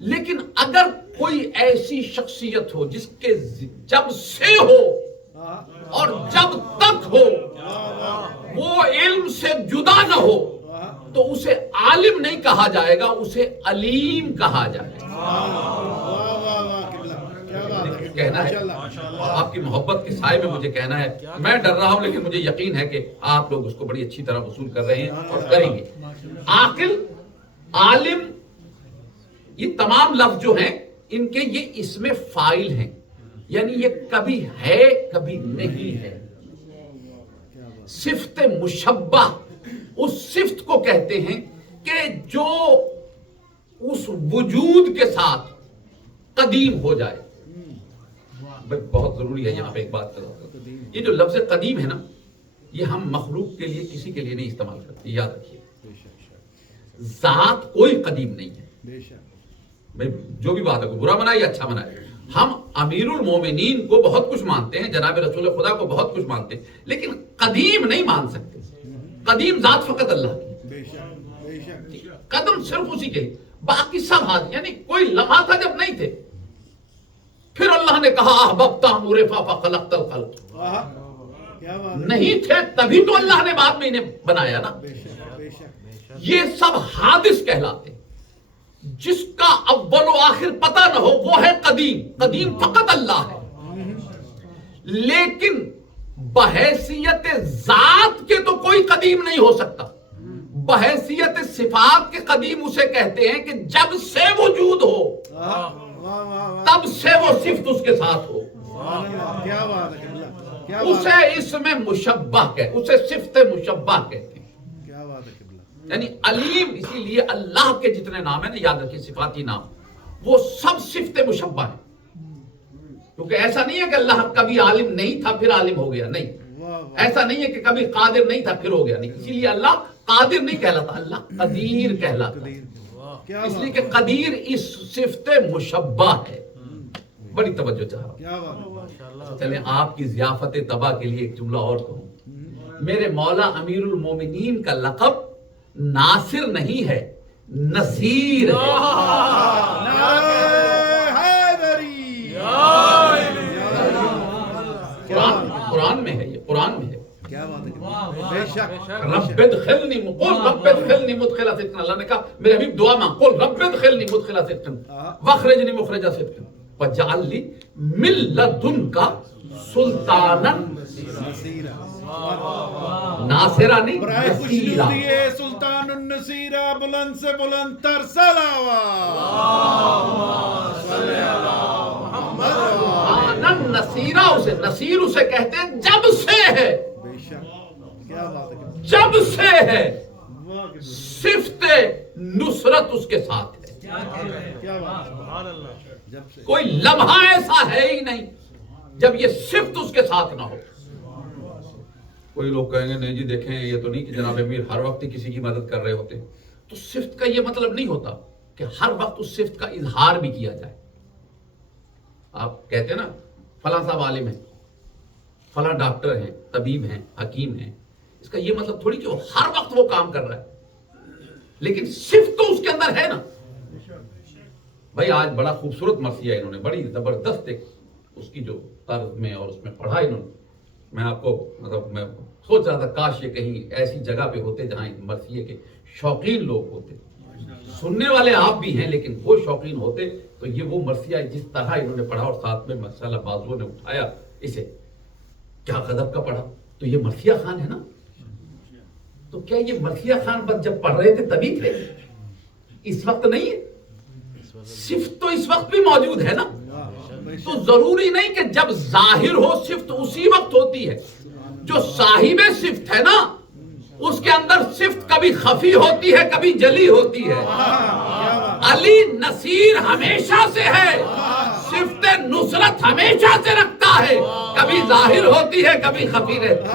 لیکن اگر کوئی ایسی شخصیت ہو جس کے جب سے ہو اور جب تک ہو وہ علم سے جدا نہ ہو تو اسے عالم نہیں کہا جائے گا، اسے علیم کہا جائے گا. کہنا ہے آپ کی محبت کے سائے میں مجھے کہنا ہے، میں ڈر رہا ہوں لیکن مجھے یقین ہے کہ آپ لوگ اس کو بڑی اچھی طرح وصول کر رہے ہیں اور کریں گے. عاقل، عالم، یہ تمام لفظ جو ہیں ان کے یہ اسم فاعل ہیں، یعنی یہ کبھی ہے کبھی نہیں ہے. صفت مشبہ اس صفت کو کہتے ہیں کہ جو اس وجود کے ساتھ قدیم ہو جائے. بہت ضروری ہے یہاں پہ ایک بات کروں، یہ جو لفظ قدیم ہے نا یہ ہم مخلوق کے لیے کسی کے لیے نہیں استعمال کرتے، یاد رکھیے. ذات کوئی قدیم نہیں ہے. بھائی جو بھی بات ہے، برا منائے یا اچھا منائے، ہم امیر المومنین کو بہت کچھ مانتے ہیں، جناب رسول خدا کو بہت کچھ مانتے ہیں، لیکن قدیم نہیں مان سکتے. قدیم ذات فقط اللہ کی، قدم صرف اسی کے لیے، باقی سب حاضر. یعنی کوئی لمحہ تھا جب نہیں تھے، پھر اللہ نے کہا احببتہم عرفا فخلقت الخلق، نہیں تھے تبھی تو اللہ نے بعد میں انہیں بنایا نا. یہ سب حادث کہلاتے ہیں. جس کا اول و آخر پتہ نہ ہو وہ ہے قدیم. قدیم فقط اللہ ہے، لیکن بحیثیت ذات کے تو کوئی قدیم نہیں ہو سکتا. بحیثیت صفات کے قدیم اسے کہتے ہیں کہ جب سے وجود ہو تب سے وہ صفت اس کے ساتھ ہو. اسے اسم مشبہ کہتے، اسے صفت مشبہ کہتے ہیں. یعنی علیم، اسی لیے اللہ کے جتنے نام ہیں نا، یاد رکھیے صفاتی نام، وہ سب صفت مشبہ ہیں. کیونکہ ایسا نہیں ہے کہ اللہ کبھی عالم نہیں تھا پھر عالم ہو گیا، نہیں. ایسا نہیں ہے کہ کبھی قادر نہیں تھا پھر ہو گیا، نہیں. اسی لیے اللہ قادر نہیں کہلاتا، اللہ قدیر کہلاتا، اس لیے کہ قدیر اس صفت مشبہ ہے. بڑی توجہ چاہا. چلیں آپ کی ضیافت طبع کے لیے ایک جملہ اور کہوں. میرے مولا امیر المومنین کا لقب ناصر نہیں ہے، نصیر ہے. قرآن میں ہے، یہ قرآن میں ہے. رب ادخلنی، قل رب ادخلنی مدخل صدق. اللہ نے کہا میرے حبیب دعا مانگ، قل رب ادخلنی مدخل صدق واخرجنی مخرج صدق واجعل لی من لدنک سلطانا ناصرہ نہیں، نصیرہ. سلطان النصیرہ، بلند سے بلند تر صلوات. نصیرہ، اسے نصیر اسے کہتے ہیں جب سے ہے، جب سے ہے. صفت نصرت اس کے ساتھ ہے. کوئی لمحہ ایسا ہے ہی نہیں جب یہ صفت اس کے ساتھ نہ ہو. کوئی لوگ کہیں گے نہیں جی دیکھیں یہ تو نہیں کہ جناب امیر ہر وقت کسی کی مدد کر رہے ہوتے. تو صفت کا یہ مطلب نہیں ہوتا کہ ہر وقت اس صفت کا اظہار بھی کیا جائے. آپ کہتے ہیں نا فلاں صاحب عالم ہیں، فلاں ڈاکٹر ہیں، طبیب ہیں، حکیم ہیں، اس کا یہ مطلب تھوڑی کہ وہ ہر وقت وہ کام کر رہا ہے، لیکن صفت تو اس کے اندر ہے نا. بھائی آج بڑا خوبصورت مرثیہ انہوں نے، بڑی زبردست ایک اس کی جو طرز میں اور اس میں پڑھا انہوں نے. میں آپ کو مطلب میں سوچ رہا تھا کاش یہ کہیں ایسی جگہ پہ ہوتے جہاں مرثیے کے شوقین لوگ ہوتے. سننے والے آپ بھی ہیں لیکن وہ شوقین ہوتے تو یہ وہ مرثیہ جس طرح انہوں نے پڑھا اور ساتھ میں ماشاءاللہ بازوؤں نے اٹھایا اسے، کیا غضب کا پڑھا. تو یہ مرثیہ خان ہے نا. تو کیا یہ مرثیہ خان بس جب پڑھ رہے تھے تبھی تھے، اس وقت نہیں ہے؟ صفت تو اس وقت بھی موجود ہے نا. تو ضروری نہیں کہ جب ظاہر ہو صفت اسی وقت ہوتی ہے. جو صاحب صفت ہے نا اس کے اندر صفت کبھی خفی ہوتی ہے کبھی جلی ہوتی ہے. علی نصیر ہمیشہ سے ہے، صفت نصرت ہمیشہ سے رکھتا ہے، کبھی ظاہر ہوتی ہے کبھی خفی رہتی ہے.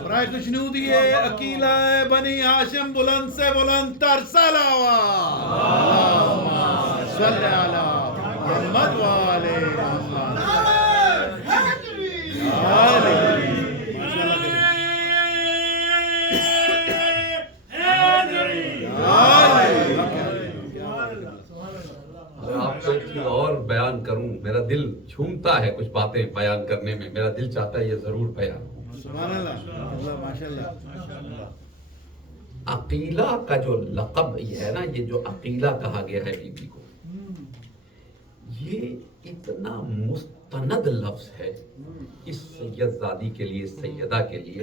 برائے خوشنودی عقیلہ بنی ہاشم بلند سے بلند تر صلوات اللہم صلی علی محمد وآلِ محمد آپ کو ایک چیز اور بیان کروں، میرا دل جھومتا ہے کچھ باتیں بیان کرنے میں، میرا دل چاہتا ہے یہ ضرور بیان ہو۔ سبحان اللہ ماشاءاللہ۔ عقیلہ کا جو لقب یہ ہے نا، یہ جو عقیلہ کہا گیا ہے بی بی کو، یہ اتنا مستند لفظ ہے اس سید زادی کے لیے، سیدہ کے لیے،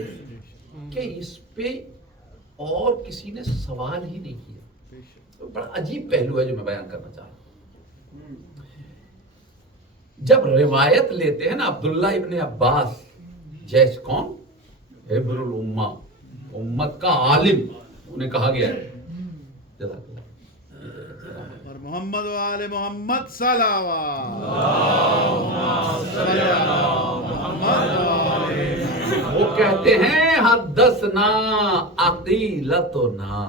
کہ اس پہ اور کسی نے سوال ہی نہیں کیا۔ بڑا عجیب پہلو ہے جو میں بیان کرنا چاہ رہا ہوں۔ جب روایت لیتے ہیں نا عبداللہ ابن عباس جیس کون؟ حبر الامہ، امت کا عالم، انہیں کہا گیا ہے جزاک اللہ، اور محمد وآل محمد صلوات وہ کہتے ہیں حدثنا عقیلتنا،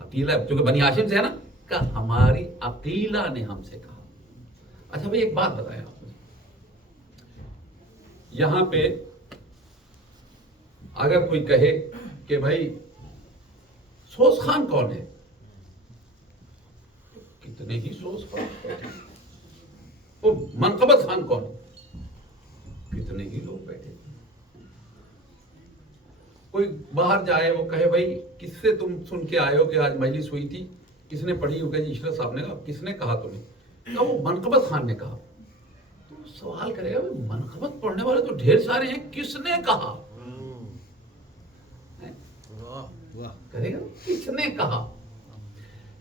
عقیلہ چونکہ بنی ہاشم سے ہے نا، کہ ہماری عقیلہ نے ہم سے کہا۔ اچھا بھئی ایک بات بتایا آپ نے، یہاں پہ اگر کوئی کہے کہ بھائی سوز خان کون ہے، کتنے ہی سوز خان، اور منقبت خان کون ہے، کتنے ہی لوگ بیٹھے۔ کوئی باہر جائے وہ کہے بھائی کس سے تم سن کے آئے ہو کہ آج مجلس ہوئی تھی، کس نے پڑھی ہو؟ کہ جی عشرت صاحب نے کہا۔ کس نے کہا تمہیں؟ کہا وہ منقبت خان نے کہا۔ تو سوال کرے گا منقبت پڑھنے والے تو ڈھیر سارے ہیں، کس نے کہا؟ کرے گا کس نے کہا؟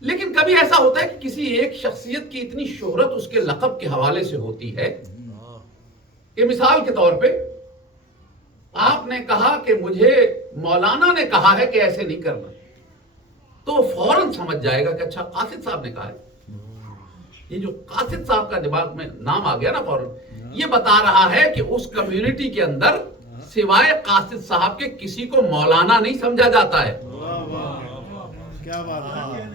لیکن کبھی ایسا ہوتا ہے کہ کسی ایک شخصیت کی اتنی شہرت اس کے لقب کے حوالے سے ہوتی ہے کہ مثال کے طور پہ آپ نے کہا کہ مجھے مولانا نے کہا ہے کہ ایسے نہیں کرنا، تو فوراً سمجھ جائے گا کہ اچھا قاصد صاحب نے کہا ہے۔ یہ جو قاصد صاحب کا دماغ میں نام آ گیا نا فوراً، یہ بتا رہا ہے کہ اس کمیونٹی کے اندر سوائے قاصد صاحب کے کسی کو مولانا نہیں سمجھا جاتا ہے۔ کیا بات ہے،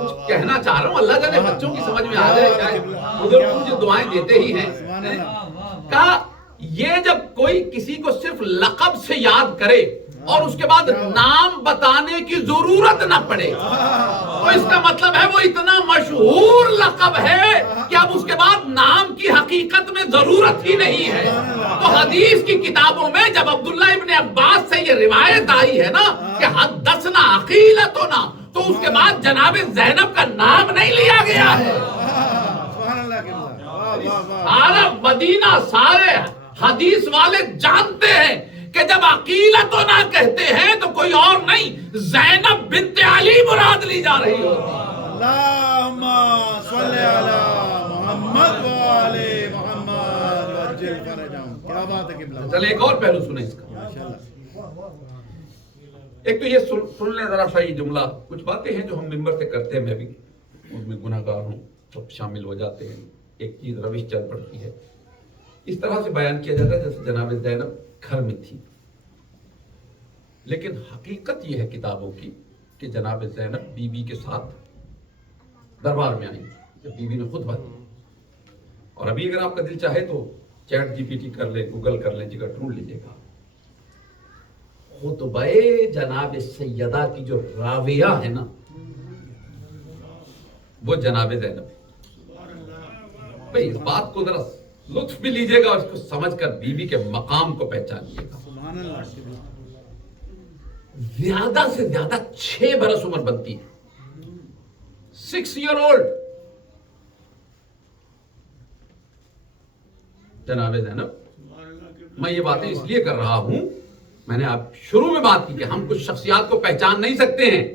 کچھ کہنا چاہ رہا ہوں، اللہ جانے بچوں کی سمجھ میں آ جائے، بزرگ مجھے دعائیں دیتے ہی ہیں۔ کہا یہ جب کوئی کسی کو صرف لقب سے یاد کرے اور اس کے بعد نام بتانے کی ضرورت نہ پڑے، تو اس کا مطلب ہے وہ اتنا مشہور لقب ہے کہ اب اس کے بعد نام کی حقیقت میں ضرورت ہی نہیں ہے۔ تو حدیث کی کتابوں میں جب عبداللہ ابن عباس سے یہ روایت آئی ہے نا کہ حدثنا عقیلتنا، تو اس کے بعد جناب زینب کا نام نہیں لیا گیا ہے۔ سارا مدینہ، سارے حدیث والے جانتے ہیں کہ جب عقیلتنا کہتے ہیں تو کوئی اور نہیں، زینب بنت علی مراد لی جا رہی ہوتی ہے۔ اللہم صلی علی محمد وآل محمد وعجل فرجہم۔ کیا بات ہے قبلہ، چلے ایک اور پہلو سنیں اس کا۔ ماشاءاللہ۔ ایک تو یہ سن لیں ذرا سا یہ جملہ، کچھ باتیں ہیں جو ہم ممبر سے کرتے ہیں، میں بھی ان میں گناہ گار ہوں، سب شامل ہو جاتے ہیں، ایک چیز روش چل پڑتی ہے، اس طرح سے بیان کیا جاتا ہے جیسے جناب زینب گھر میں تھی، لیکن حقیقت یہ ہے کتابوں کی کہ جناب زینب بی بی کے ساتھ دربار میں آئی جب بی بی نے خطبہ دیا۔ اور ابھی اگر آپ کا دل چاہے تو چیٹ جی پی ٹی کر لیں، گوگل کر لیں، جگہ ڈھونڈ لیجیے گا، خطبہ جناب سیدہ کی جو راویہ ہے نا وہ جناب زینب ہے۔ بھئی اس بات کو ذرا لطف بھی لیجیے گا اور اس کو سمجھ کر بی بی کے مقام کو پہچانیے گا۔ سبحان اللہ۔ زیادہ سے زیادہ 6 برس عمر بنتی ہے، 6 year old، جناب زینب میں یہ باتیں اس لیے کر رہا ہوں، میں نے آپ شروع میں بات کی کہ ہم کچھ شخصیات کو پہچان نہیں سکتے ہیں،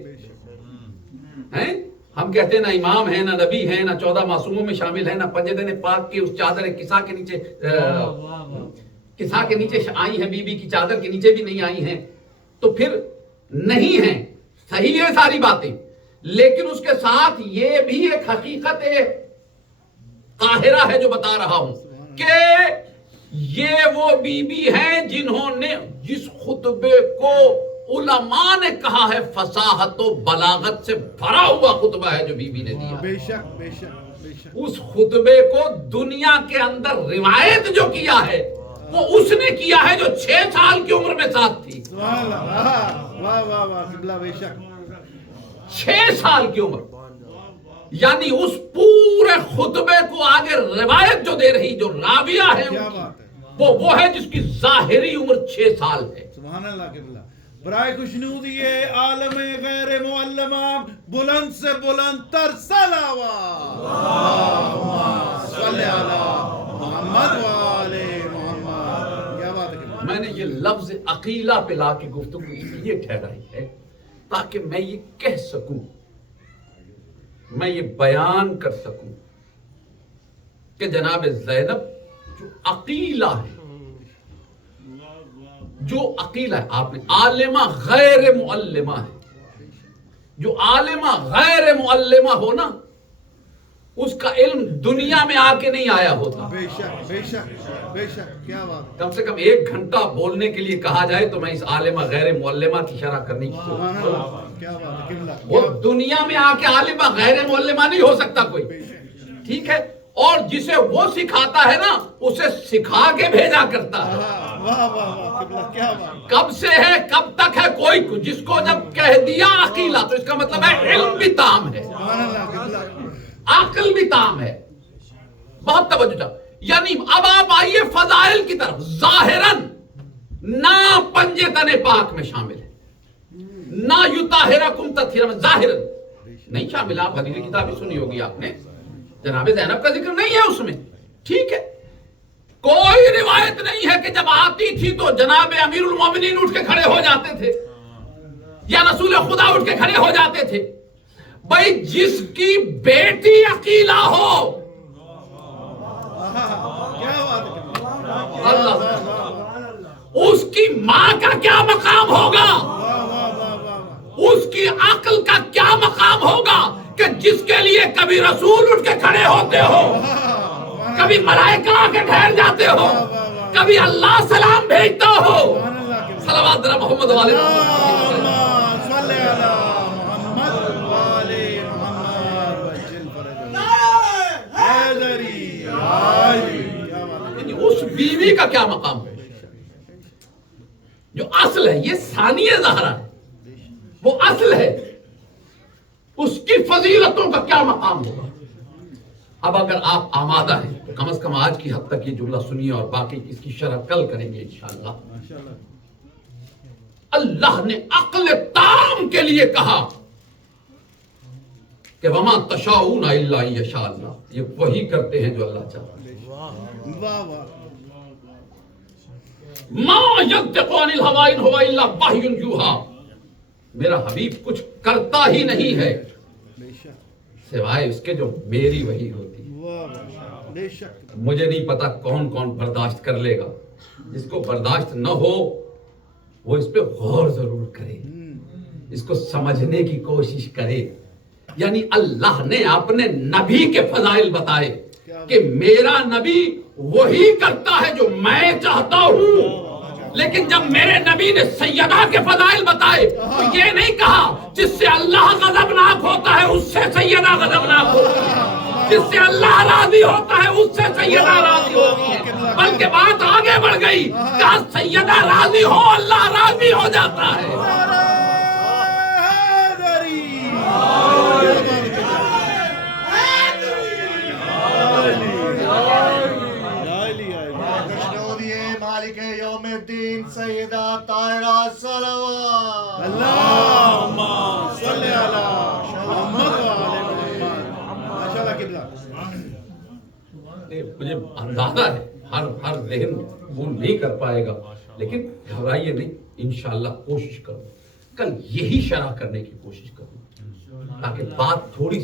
ہم کہتے ہیں نہ امام ہیں، نہ نبی ہیں، نہ 14 معصوموں میں شامل ہیں، نہ پنجدن پاک کی اس چادر کسا کے نیچے آئی ہیں، بی بی کی چادر کے نیچے بھی نہیں آئی ہیں، تو پھر نہیں ہیں، صحیح ہے ساری باتیں، لیکن اس کے ساتھ یہ بھی ایک حقیقت قاہرہ ہے جو بتا رہا ہوں کہ یہ وہ بی بی ہیں جنہوں نے جس خطبے کو علماء نے کہا ہے فصاحت و بلاغت سے بھرا ہوا خطبہ ہے جو بی بی نے دیا، بے شک بے شک بے شک، اس خطبے کو دنیا کے اندر روایت جو کیا ہے وہ اس نے کیا ہے جو 6 سال کی عمر میں ساتھ تھی، سبحان اللہ، واہ واہ واہ قبلہ، بے شک 6 سال کی عمر، یعنی اس پورے خطبے کو آگے روایت جو دے رہی جو راویہ ہے کیا ان کی، بات ہے، وہ ہے جس کی ظاہری عمر 6 سال ہے۔ سبحان اللہ قبلہ، برائے خوشنودی عالم غیر معلمہ بلند سے بلند تر صلوات، اللہم صلی علی محمد وآل محمد، کیا بات ہے قبلہ۔ میں نے یہ لفظ عقیلہ پہ لا کے گفتگو اس لیے ٹھہرائی ہے تاکہ میں یہ کہہ سکوں، میں یہ بیان کر سکوں کہ جناب زینب جو عقیلہ ہے، جو عقیلہ ہے، آپ نے عالمہ غیر معلمہ ہے، جو عالمہ غیر معلمہ ہو نا اس کا علم دنیا میں آ کے نہیں آیا ہوتا، بے شک بے شک بے شک، کیا بات، کم سے کم 1 گھنٹہ بولنے کے لیے کہا جائے تو میں اس عالمہ غیر معلمہ کی شرح کرنے کی سبحان اللہ، کیا بات ہے قبلہ، وہ دنیا میں آ کے عالمہ غیر معلمہ نہیں ہو سکتا کوئی، ٹھیک ہے، اور جسے وہ سکھاتا ہے نا اسے سکھا کے بھیجا کرتا ہے، واہ واہ واہ قبلہ، کیا بات، کب سے ہے کب تک ہے کوئی، جس کو جب کہہ دیا عقیلہ تو اس کا مطلب ہے علم بھی تام ہے، سبحان اللہ قبلہ، عقل بھی تام ہے، بہت توجہ چاہو، یعنی اب آپ آئیے فضائل کی طرف، ظاہراً نہ پنجے تن پاک میں شامل ہے، نہ یطہرکم تطہیرا میں ظاہراً نہیں شامل، آپ حدیث کتاب بھی سنی ہوگی آپ نے، جناب زینب کا ذکر نہیں ہے اس میں، ٹھیک ہے، کوئی روایت نہیں ہے کہ جب آتی تھی تو جناب امیر المومنین اٹھ کے کھڑے ہو جاتے تھے یا رسول خدا اٹھ کے کھڑے ہو جاتے تھے، بھائی جس کی بیٹی عقیلہ ہو، کیا بات ہے قبلہ، اللہ، اس کی ماں کا کیا مقام ہوگا، واہ واہ واہ واہ، اس کی عقل کا کیا مقام ہوگا کہ جس کے لیے کبھی رسول اٹھ کے کھڑے ہوتے ہو، کبھی ملائکہ آ کے ٹھہر جاتے ہو، کبھی اللہ سلام بھیجتا ہو، صلوات ذرا محمد والے اللہم صلی علی محمد وآل محمد وجل فرجہ، حیدری آئی، کیا بات ہے، یعنی اس بیوی کا کیا مقام ہے جو اصل ہے، یہ ثانی زہرا ہے، وہ اصل ہے، اس کی فضیلتوں کا کیا مقام ہوگا۔ اب اگر آپ آمادہ ہیں تو کم از کم آج کی حد تک یہ جملہ سنیے اور باقی اس کی شرح کل کریں گے انشاءاللہ۔ ماشاءاللہ، اللہ نے عقل تام کے لیے کہا کہ وما تشاؤون الا ان یشاء اللہ، یہ وہی کرتے ہیں جو اللہ چاہتا ہے، واہ واہ، ما ینطق عن الہوی ان هو الا وحی یوحی، میرا حبیب کچھ کرتا ہی نہیں ہے بے شک، سوائے اس کے جو میری وحی ہوتی ہے، واہ واہ، بے شک، مجھے نہیں پتا کون کون برداشت کر لے گا، جس کو برداشت نہ ہو وہ اس پہ غور ضرور کرے، اس کو سمجھنے کی کوشش کرے، یعنی اللہ نے اپنے نبی کے فضائل بتائے کہ میرا نبی وہی کرتا ہے جو میں چاہتا ہوں، لیکن جب میرے نبی نے سیدہ کے فضائل بتائے تو یہ نہیں کہا جس سے اللہ غضبناک ہوتا ہے اس سے سیدہ غضبناک ہوتی ہے، جس سے اللہ راضی ہوتا ہے اس سے سیدہ راضی ہوتی ہے، بلکہ بات آگے بڑھ گئی، کہا سیدہ راضی ہو اللہ راضی ہو جاتا ہے۔ حیدری، مالک یوم الدین سیدہ طاہرہ صلوات، اللہم صلی علی محمد وآل محمد، ماشاءاللہ قبلہ، مجھے اندازہ ہے ہر ذہن قبول نہیں کر پائے گا، لیکن گھبرائیے نہیں، انشاءاللہ کوشش کروں، کل یہی شرح کرنے کی کوشش کروں تاکہ بات تھوڑی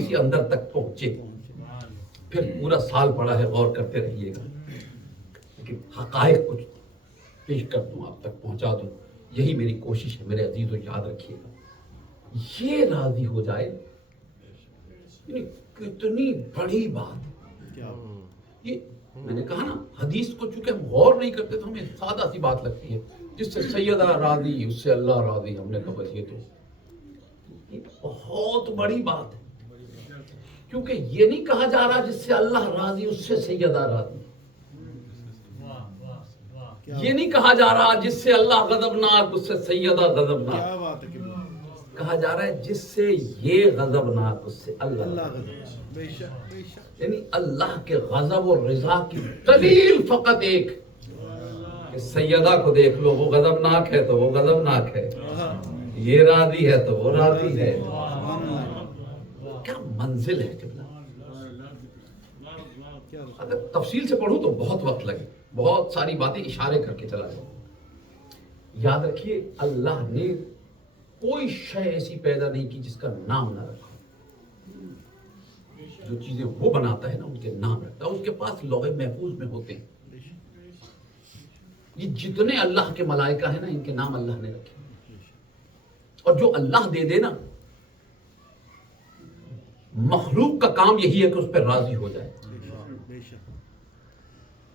سی اندر تک پہنچے. پھر پورا سال پڑا ہے، غور کرتے رہیے گا، لیکن حقائق کچھ پیش کر دوں، آپ تک پہنچا دوں، یہی میری کوشش ہے میرے عزیزو. یاد رکھیے گا، یہ راضی ہو جائے، یعنی کتنی بڑی بات. یہ میں نے کہا نا، حدیث کو چونکہ ہم غور نہیں کرتے تو ہمیں سادہ سی بات لگتی ہے، جس سے سیدہ راضی اس سے اللہ راضی. ہم نے کہا بس یہ تو یہ بہت بڑی بات ہے، کیونکہ یہ نہیں کہا جا رہا جس سے اللہ راضی اس سے سیدہ راضی، یہ نہیں کہا جا رہا جس سے اللہ غضبناک اس سے سیدہ غضبناک، کہا جا رہا ہے جس سے یہ غضبناک اس سے اللہ. یعنی اللہ کے غضب اور رضا کی دلیل فقط ایک، کہ سیدہ کو دیکھ لو، وہ غضبناک ہے تو وہ غضبناک ہے، یہ راضی ہے تو وہ راضی ہے. کیا منزل ہے قبلہ. اگر تفصیل سے پڑھوں تو بہت وقت لگے، بہت ساری باتیں اشارے کر کے چلا جاؤں. یاد رکھیے، اللہ نے کوئی شے ایسی پیدا نہیں کی جس کا نام نہ رکھا. جو چیزیں وہ بناتا ہے نا، ان کے نام رکھتا ہے، اس کے پاس لوح محفوظ میں ہوتے ہیں. یہ جتنے اللہ کے ملائکہ ہیں نا، ان کے نام اللہ نے رکھے. اور جو اللہ دے دے نا، مخلوق کا کام یہی ہے کہ اس پہ راضی ہو جائے.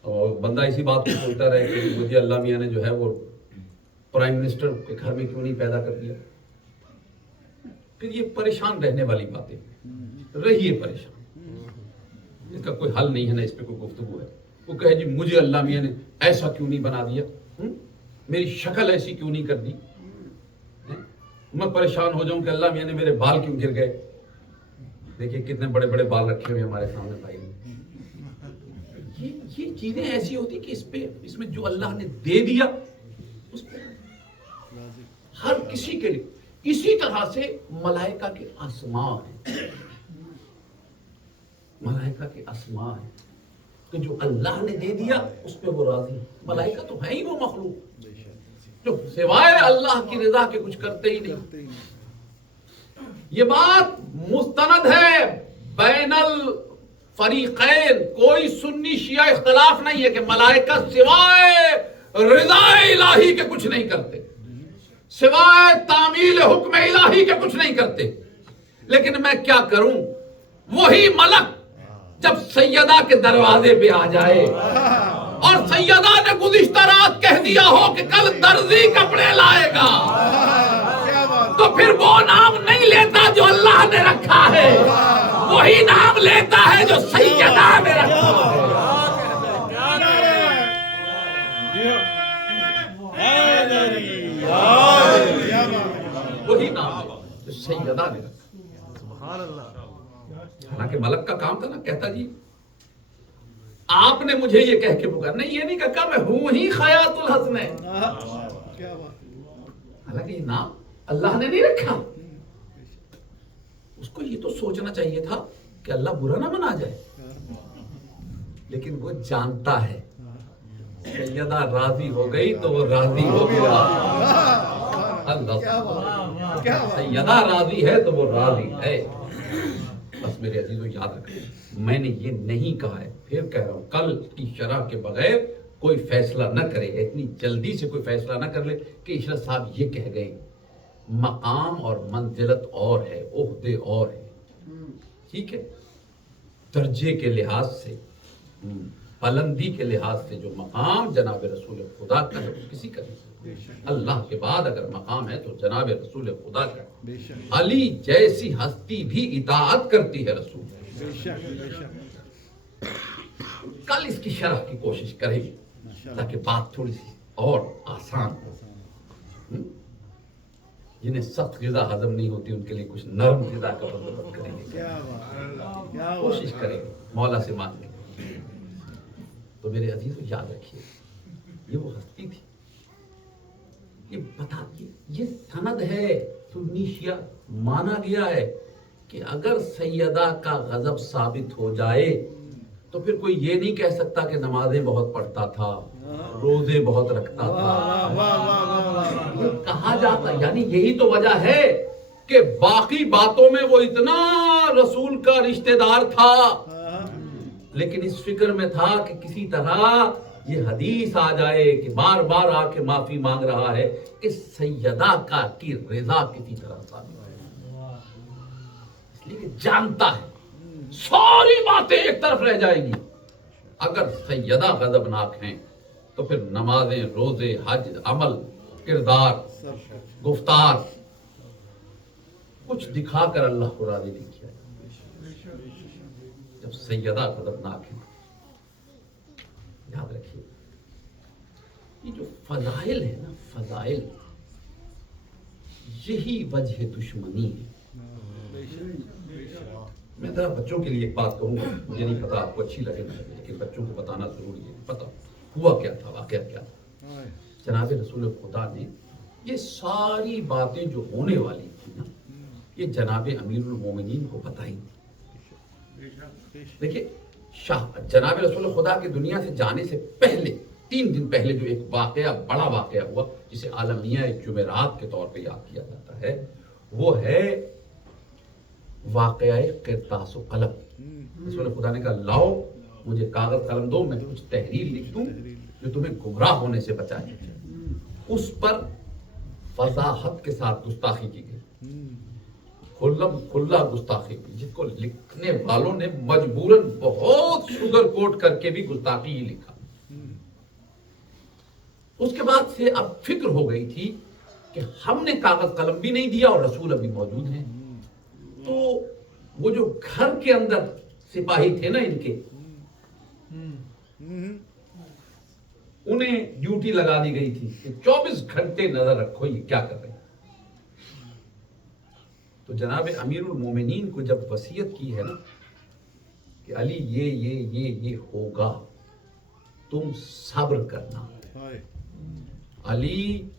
اور بندہ اسی بات کو سوچتا رہے کہ مجھے اللہ میاں نے جو ہے وہ پرائم منسٹر کے گھر میں کیوں نہیں پیدا کر دیا. پھر یہ پریشان رہنے والی باتیں، رہیے پریشان، اس کا کوئی حل نہیں ہے، نہ اس پہ کوئی گفتگو ہے. وہ کہے جی مجھے اللہ میاں نے ایسا کیوں نہیں بنا دیا، میری شکل ایسی کیوں نہیں کر دی. میں پریشان ہو جاؤں کہ اللہ میاں نے میرے بال کیوں گر گئے. دیکھیے کتنے بڑے بڑے بال رکھے ہوئے ہمارے سامنے بھائی نے. یہ چیزیں ایسی ہوتی کہ اس میں جو اللہ نے دے دیا اس پہ ہر کسی کے لیے. اسی طرح سے ملائکہ کے اسماء ہیں، ملائکہ کے اسماء ہیں کہ جو اللہ نے دے دیا اس پہ وہ راضی. ملائکہ تو ہے ہی وہ مخلوق جو سوائے اللہ کی رضا کے کچھ کرتے ہی نہیں. یہ بات مستند ہے بین الفریقین، کوئی سنی شیعہ اختلاف نہیں ہے کہ ملائکہ سوائے رضا الہی کے کچھ نہیں کرتے، سوائے تعمیل حکم الہی کے کچھ نہیں کرتے. لیکن میں کیا کروں، وہی ملک جب سیدہ کے دروازے پہ آ جائے اور سیدہ نے گزشتہ رات کہہ دیا ہو کہ کل درزی کپڑے لائے گا، تو پھر وہ نام نہیں لیتا جو اللہ نے رکھا ہے، وہی نام لیتا ہے جو سیدہ نے رکھا ہے. وہی نام جو سیدہ نے رکھا. حالانکہ ملک کا کام تھا نا، کہتا جی آپ نے مجھے یہ کہہ کے پکارا. نہیں، یہ نہیں کہا میں ہوں ہی خیات الحسن. حالانکہ یہ نام اللہ نے نہیں رکھا. اس کو یہ تو سوچنا چاہیے تھا کہ اللہ برا نہ منا جائے، لیکن وہ جانتا ہے سیدہ راضی ہو گئی تو وہ راضی ہو گیا. اللہ سیدہ راضی ہے تو وہ راضی ہے. بس میرے عزیزو یاد رکھیں، میں نے یہ نہیں کہا ہے، پھر کہہ رہا ہوں، کل کی شرح کے بغیر کوئی فیصلہ نہ کرے، اتنی جلدی سے کوئی فیصلہ نہ کر لے کہ عشرت صاحب یہ کہہ گئے. مقام اور منزلت اور ہے، عہدے اور ہے، ٹھیک ہے. درجے کے لحاظ سے، بلندی کے لحاظ سے جو مقام جناب رسول خدا کا ہے وہ کسی کا نہیں. اللہ کے بعد اگر مقام ہے تو جناب رسول خدا کا. علی جیسی ہستی بھی اطاعت کرتی ہے رسول. کل اس کی شرح کی کوشش کریں گے تاکہ بات تھوڑی سی اور آسان ہو. جنہیں سخت غذا ہضم نہیں ہوتی ان کے لیے کچھ نرم غذا کا بندوبست کریں گے، کوشش کریں گے مولا سے مانگ کے. تو میرے عزیزو یاد رکھیے، یہ وہ ہستی تھی. یہ بتا دیے، یہ سند ہے، سنی شیعہ مانا گیا ہے کہ اگر سیدہ کا غضب ثابت ہو جائے تو پھر کوئی یہ نہیں کہہ سکتا کہ نمازیں بہت پڑھتا تھا، روزے بہت رکھتا تھا. یہ کہا جاتا، یعنی یہی تو وجہ ہے کہ باقی باتوں میں وہ اتنا رسول کا رشتہ دار تھا، لیکن اس فکر میں تھا کہ کسی طرح یہ حدیث آ جائے کہ بار بار آ کے معافی مانگ رہا ہے کہ سیدہ کا کی رضا کسی طرح ثابت ہے. اس لیے کہ جانتا ہے ساری باتیں ایک طرف رہ جائیں گی. اگر سیدہ غضبناک ہیں تو پھر نمازیں، روزے، حج، عمل، کردار، گفتار کچھ دکھا کر اللہ کو راضی نہیں کیا. جب سیدہ غضبناک ہیں، یاد رکھیے یہ جو فضائل ہے نا، فضائل یہی وجہ دشمنی ہے. میں ذرا بچوں کے لیے ایک بات کہوں گا، مجھے نہیں پتا آپ کو اچھی لگے نہ لگے، لیکن بچوں کو بتانا ضروری ہے. پتا ہوا کیا تھا، واقعہ کیا تھا. جناب رسول خدا نے یہ ساری باتیں جو ہونے والی تھی نا، یہ جناب امیر المومنین کو بتائی. دیکھیے جناب رسول خدا کی دنیا سے جانے سے پہلے 3 دن پہلے جو ایک واقعہ، بڑا واقعہ ہوا جسے عالمیہ جمعرات کے طور پہ یاد کیا جاتا ہے، وہ ہے واقعہ قرطاس و قلم. رسول خدا نے کہا لاؤ مجھے کاغذ قلم دو، میں کچھ تحریر لکھ دوں جو تمہیں گمراہ ہونے سے بچائے. اس پر وضاحت کے ساتھ گستاخی کی گئی، کھلا گستاخی کی، جس کو لکھنے والوں نے مجبوراً بہت شوگر کوٹ کر کے بھی گستاخی ہی لکھا. اس کے بعد سے اب فکر ہو گئی تھی کہ ہم نے کاغذ قلم بھی نہیں دیا اور رسول ابھی موجود ہیں، تو وہ جو گھر کے اندر سپاہی تھے نا ان کے، انہیں ڈیوٹی لگا دی گئی تھی کہ 24 گھنٹے نظر رکھو یہ کیا کر رہے ہیں. تو جناب امیر المومنین کو جب وصیت کی ہے نا کہ علی یہ ہوگا، تم صبر کرنا. علی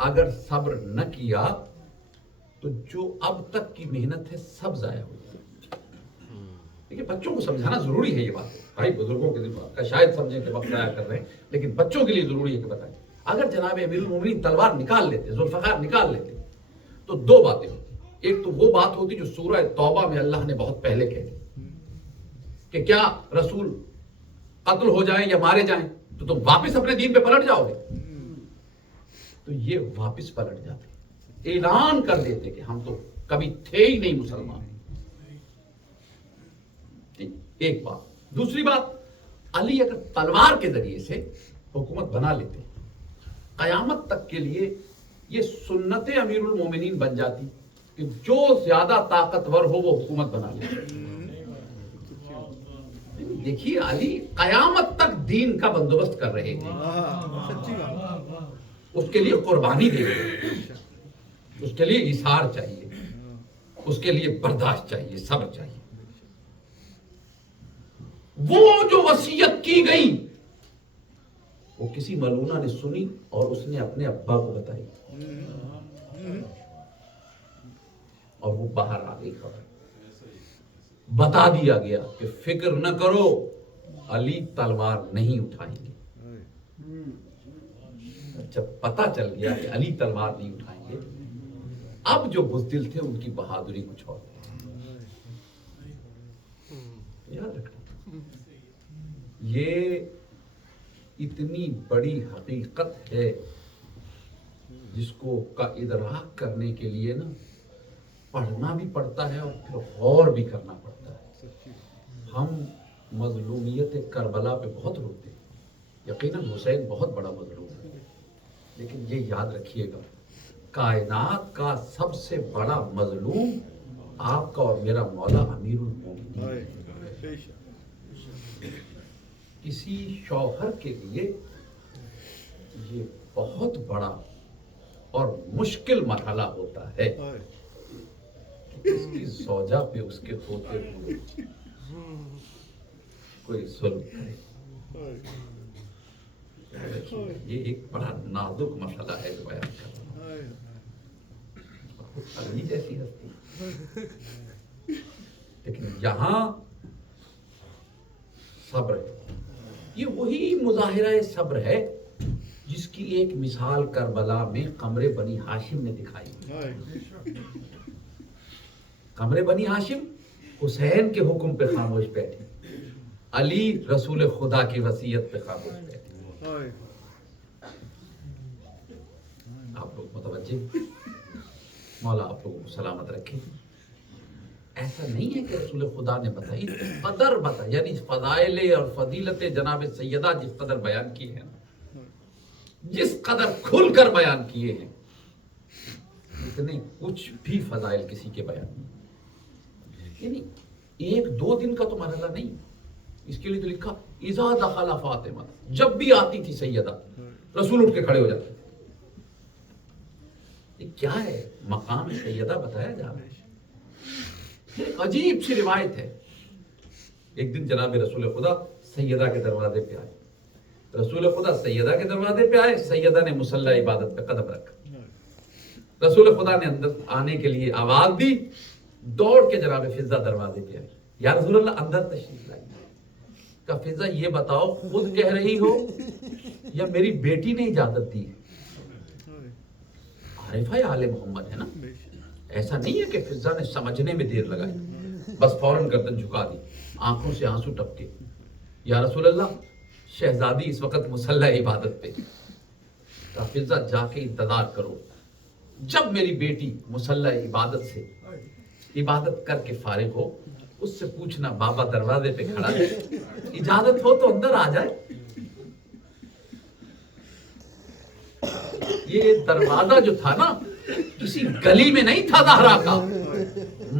اگر صبر نہ کیا تو جو اب تک کی محنت ہے سب ضائع ہو جائے. دیکھیے بچوں کو سمجھانا ضروری ہے یہ بات. بھائی بزرگوں کے دماغ کا شاید سمجھیں کہ وقت ضائع کر رہے ہیں، لیکن بچوں کے لیے ضروری ہے کہ بتائیں. اگر جناب امیر المومنین تلوار نکال لیتے، ذوالفقار نکال لیتے، تو 2 باتیں ہوتی. ایک تو وہ بات ہوتی جو سورہ توبہ میں اللہ نے بہت پہلے کہہ دی کہ کیا رسول قتل ہو جائیں یا مارے جائیں تو تم واپس اپنے دین پہ پلٹ جاؤ گے. تو یہ واپس پلٹ جاتے، اعلان کر دیتے کہ ہم تو کبھی تھے ہی نہیں مسلمان. ایک بات. دوسری بات، علی اگر تلوار کے ذریعے سے حکومت بنا لیتے، قیامت تک کے لیے یہ سنت امیر المومنین بن جاتی کہ جو زیادہ طاقتور ہو وہ حکومت بنا لے. دیکھیے علی قیامت تک دین کا بندوبست کر رہے تھے، اس کے لیے قربانی دے رہے، اس کے لیے اثار چاہیے، اس کے لیے برداشت چاہیے، صبر چاہیے. وہ جو وصیت کی گئی وہ کسی ملونہ نے سنی اور اس نے اپنے ابا کو بتائی اور وہ باہر آ گئی خبر. بتا دیا گیا کہ فکر نہ کرو، علی تلوار نہیں اٹھائیں گے. جب پتا چل گیا کہ علی تلوار نہیں اٹھائیں گے، اب جو بزدل تھے ان کی بہادری کچھ اور یاد رکھنا. یہ اتنی بڑی حقیقت ہے جس کو کا ادراک کرنے کے لیے نا پڑھنا بھی پڑتا ہے اور پھر غور بھی کرنا پڑتا ہے. ہم مظلومیت کربلا پہ بہت روتے ہیں، یقیناً حسین بہت بڑا مظلوم ہے، لیکن یہ یاد رکھیے گا کائنات کا سب سے بڑا مظلوم آپ کا اور میرا مولا امیر المومنین ہے. کسی شوہر کے لیے یہ بہت بڑا اور مشکل مرحلہ ہوتا ہے کہ اس کی زوجہ پہ اس کے ہوتے ہوئے کوئی ظلم کرے. یہ ایک بڑا نازک مسئلہ ہے جو بیان کر رہا ہوں. علی جیسی ہستی، لیکن یہاں صبر ہے. یہ وہی مظاہرہ صبر ہے جس کی ایک مثال کربلا میں قمر بنی ہاشم نے دکھائی. قمر بنی ہاشم حسین کے حکم پہ خاموش بیٹھے, علی رسول خدا کی وصیت پہ خاموش بیٹھے. آپ لوگ متوجہ, مولا آپ لوگوں کو سلامت رکھے. ایسا نہیں ہے کہ رسول خدا نے بتائی, قدر بتا, یعنی فضائل اور فضیلت جناب سیدہ جس قدر بیان کی ہے, جس قدر کھل کر بیان کیے ہیں, اتنے کچھ بھی فضائل کسی کے بیان نہیں. یعنی ایک دو دن کا تو مرحلہ نہیں, اس کے لیے تو لکھا اذا دخل فاطمہ, جب بھی آتی تھی سیدہ رسول اٹھ کے کھڑے ہو جاتے. یہ کیا ہے, مقام سیدہ بتایا جا رہا ہے. ایک عجیب سی روایت ہے. ایک دن جناب رسول خدا سیدہ کے دروازے پہ آئے. رسول خدا سیدہ کے دروازے پہ آئے, سیدہ نے مصلی عبادت پہ قدم رکھا. رسول خدا نے اندر آنے کے لیے آواز دی, دوڑ کے جناب فضہ دروازے پہ آئی. یا رسول اللہ اندر تشریف لائیے. کہا فضہ یہ بتاؤ خود کہہ رہی ہو یا میری بیٹی نے اجازت دی ہے؟ عارفہ آل محمد ہے نا, ایسا نہیں ہے کہ فضہ نے سمجھنے میں دیر لگائی, بس فوراً گردن جھکا دی, آنکھوں سے آنسو ٹپکے. یا رسول اللہ شہزادی اس وقت مصلی عبادت پہ. کہا فضہ جا کے انتظار کرو, جب میری بیٹی مصلی عبادت سے عبادت کر کے فارغ ہو اس سے پوچھنا بابا دروازے پہ کھڑا ہے, اجازت ہو تو اندر آ جائے. یہ دروازہ جو تھا نا کسی گلی میں نہیں تھا زہرا کا,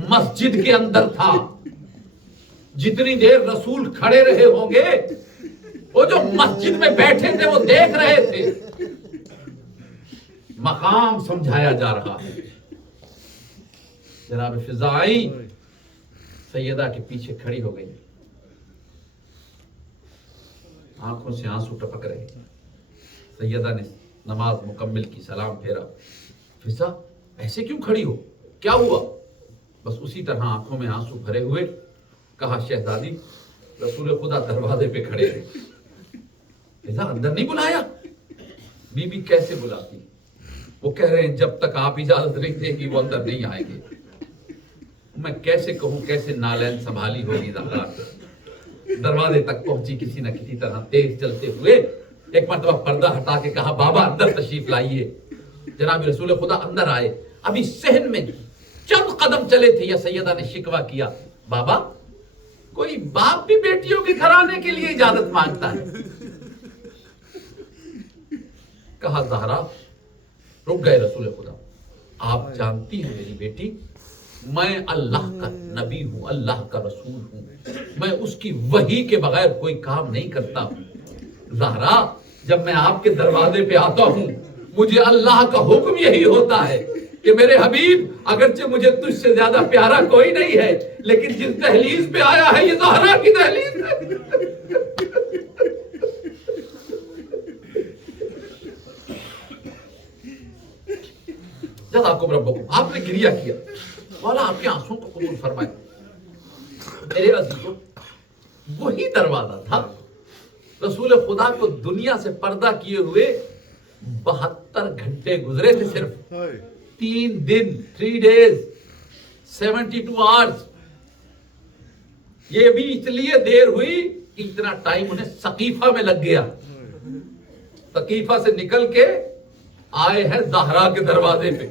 مسجد کے اندر تھا. جتنی دیر رسول کھڑے رہے ہوں گے وہ جو مسجد میں بیٹھے تھے وہ دیکھ رہے تھے. مقام سمجھایا جا رہا ہے. جناب فضا آئی, سیدہ کے پیچھے کھڑی ہو گئی, آنکھوں سے آنسو ٹپک رہے. سیدہ نے نماز مکمل کی, سلام پھیرا. فضا ایسے کیوں کھڑی ہو, کیا ہوا؟ بس اسی طرح آنکھوں میں آنسو بھرے ہوئے کہا شہزادی رسول خدا دروازے پہ کھڑے ہیں. فضا اندر نہیں بلایا؟ بی بی کیسے بلاتی, وہ کہہ رہے ہیں جب تک آپ اجازت نہیں دیں گی وہ اندر نہیں آئیں گے. میں کیسے کہوں کیسے نالین سنبھالی ہوگی زہرا. دروازے تک پہنچی کسی نہ کسی طرح تیز چلتے ہوئے, ایک مرتبہ پردہ ہٹا کے کہا بابا اندر تشریف لائیے. جناب رسول خدا اندر آئے. ابھی صحن میں چند قدم چلے تھے یا سیدہ نے شکوہ کیا, بابا کوئی باپ بھی بیٹیوں کے گھر آنے کے لیے اجازت مانگتا ہے. کہا زہرا, رک گئے رسول خدا, آپ جانتی ہیں میری بیٹی میں اللہ کا نبی ہوں, اللہ کا رسول ہوں, میں اس کی وحی کے بغیر کوئی کام نہیں کرتا ہوں. زہرا جب میں آپ کے دروازے پہ آتا ہوں مجھے اللہ کا حکم یہی ہوتا ہے کہ میرے حبیب اگرچہ مجھے تجھ سے زیادہ پیارا کوئی نہیں ہے لیکن جس دہلیز پہ آیا ہے یہ زہرا کی دہلیز ہے. جزاکم ربکم, آپ نے گریہ کیا, مولا آپ کے آنسوں کو قبول فرمائے. میرے عزیزوں وہی دروازہ تھا. رسول خدا کو دنیا سے پردہ کیے ہوئے 72 گھنٹے گزرے تھے, صرف 3 دن, 3 days 72 hours. یہ بھی اس لیے دیر ہوئی کہ اتنا ٹائم انہیں سقیفہ میں لگ گیا. سقیفہ سے نکل کے آئے ہیں زہرا کے دروازے پہ,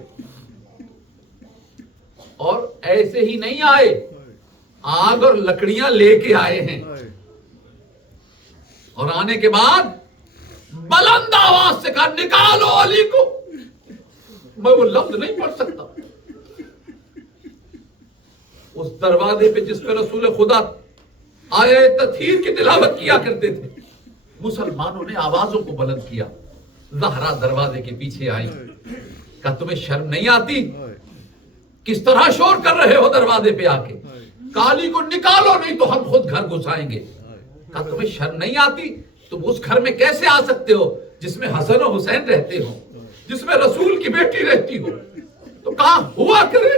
اور ایسے ہی نہیں آئے, آگ اور لکڑیاں لے کے آئے ہیں. اور آنے کے بعد بلند آواز سے کہا نکالو علی کو. میں وہ لفظ نہیں پڑھ سکتا. اس دروازے پہ جس پہ رسول خدا آیت تطہیر کی تلاوت کیا کرتے تھے, مسلمانوں نے آوازوں کو بلند کیا. زہرا دروازے کے پیچھے آئی. کہا تمہیں شرم نہیں آتی, کس طرح شور کر رہے ہو دروازے پہ آ کے. کالی کو نکالو نہیں تو ہم خود گھر گھسائیں گے. کہا تمہیں شرم نہیں آتی, تم اس گھر میں کیسے آ سکتے ہو جس میں حسن و حسین رہتے ہو, جس میں رسول کی بیٹی رہتی ہو. تو کہاں ہوا کرے.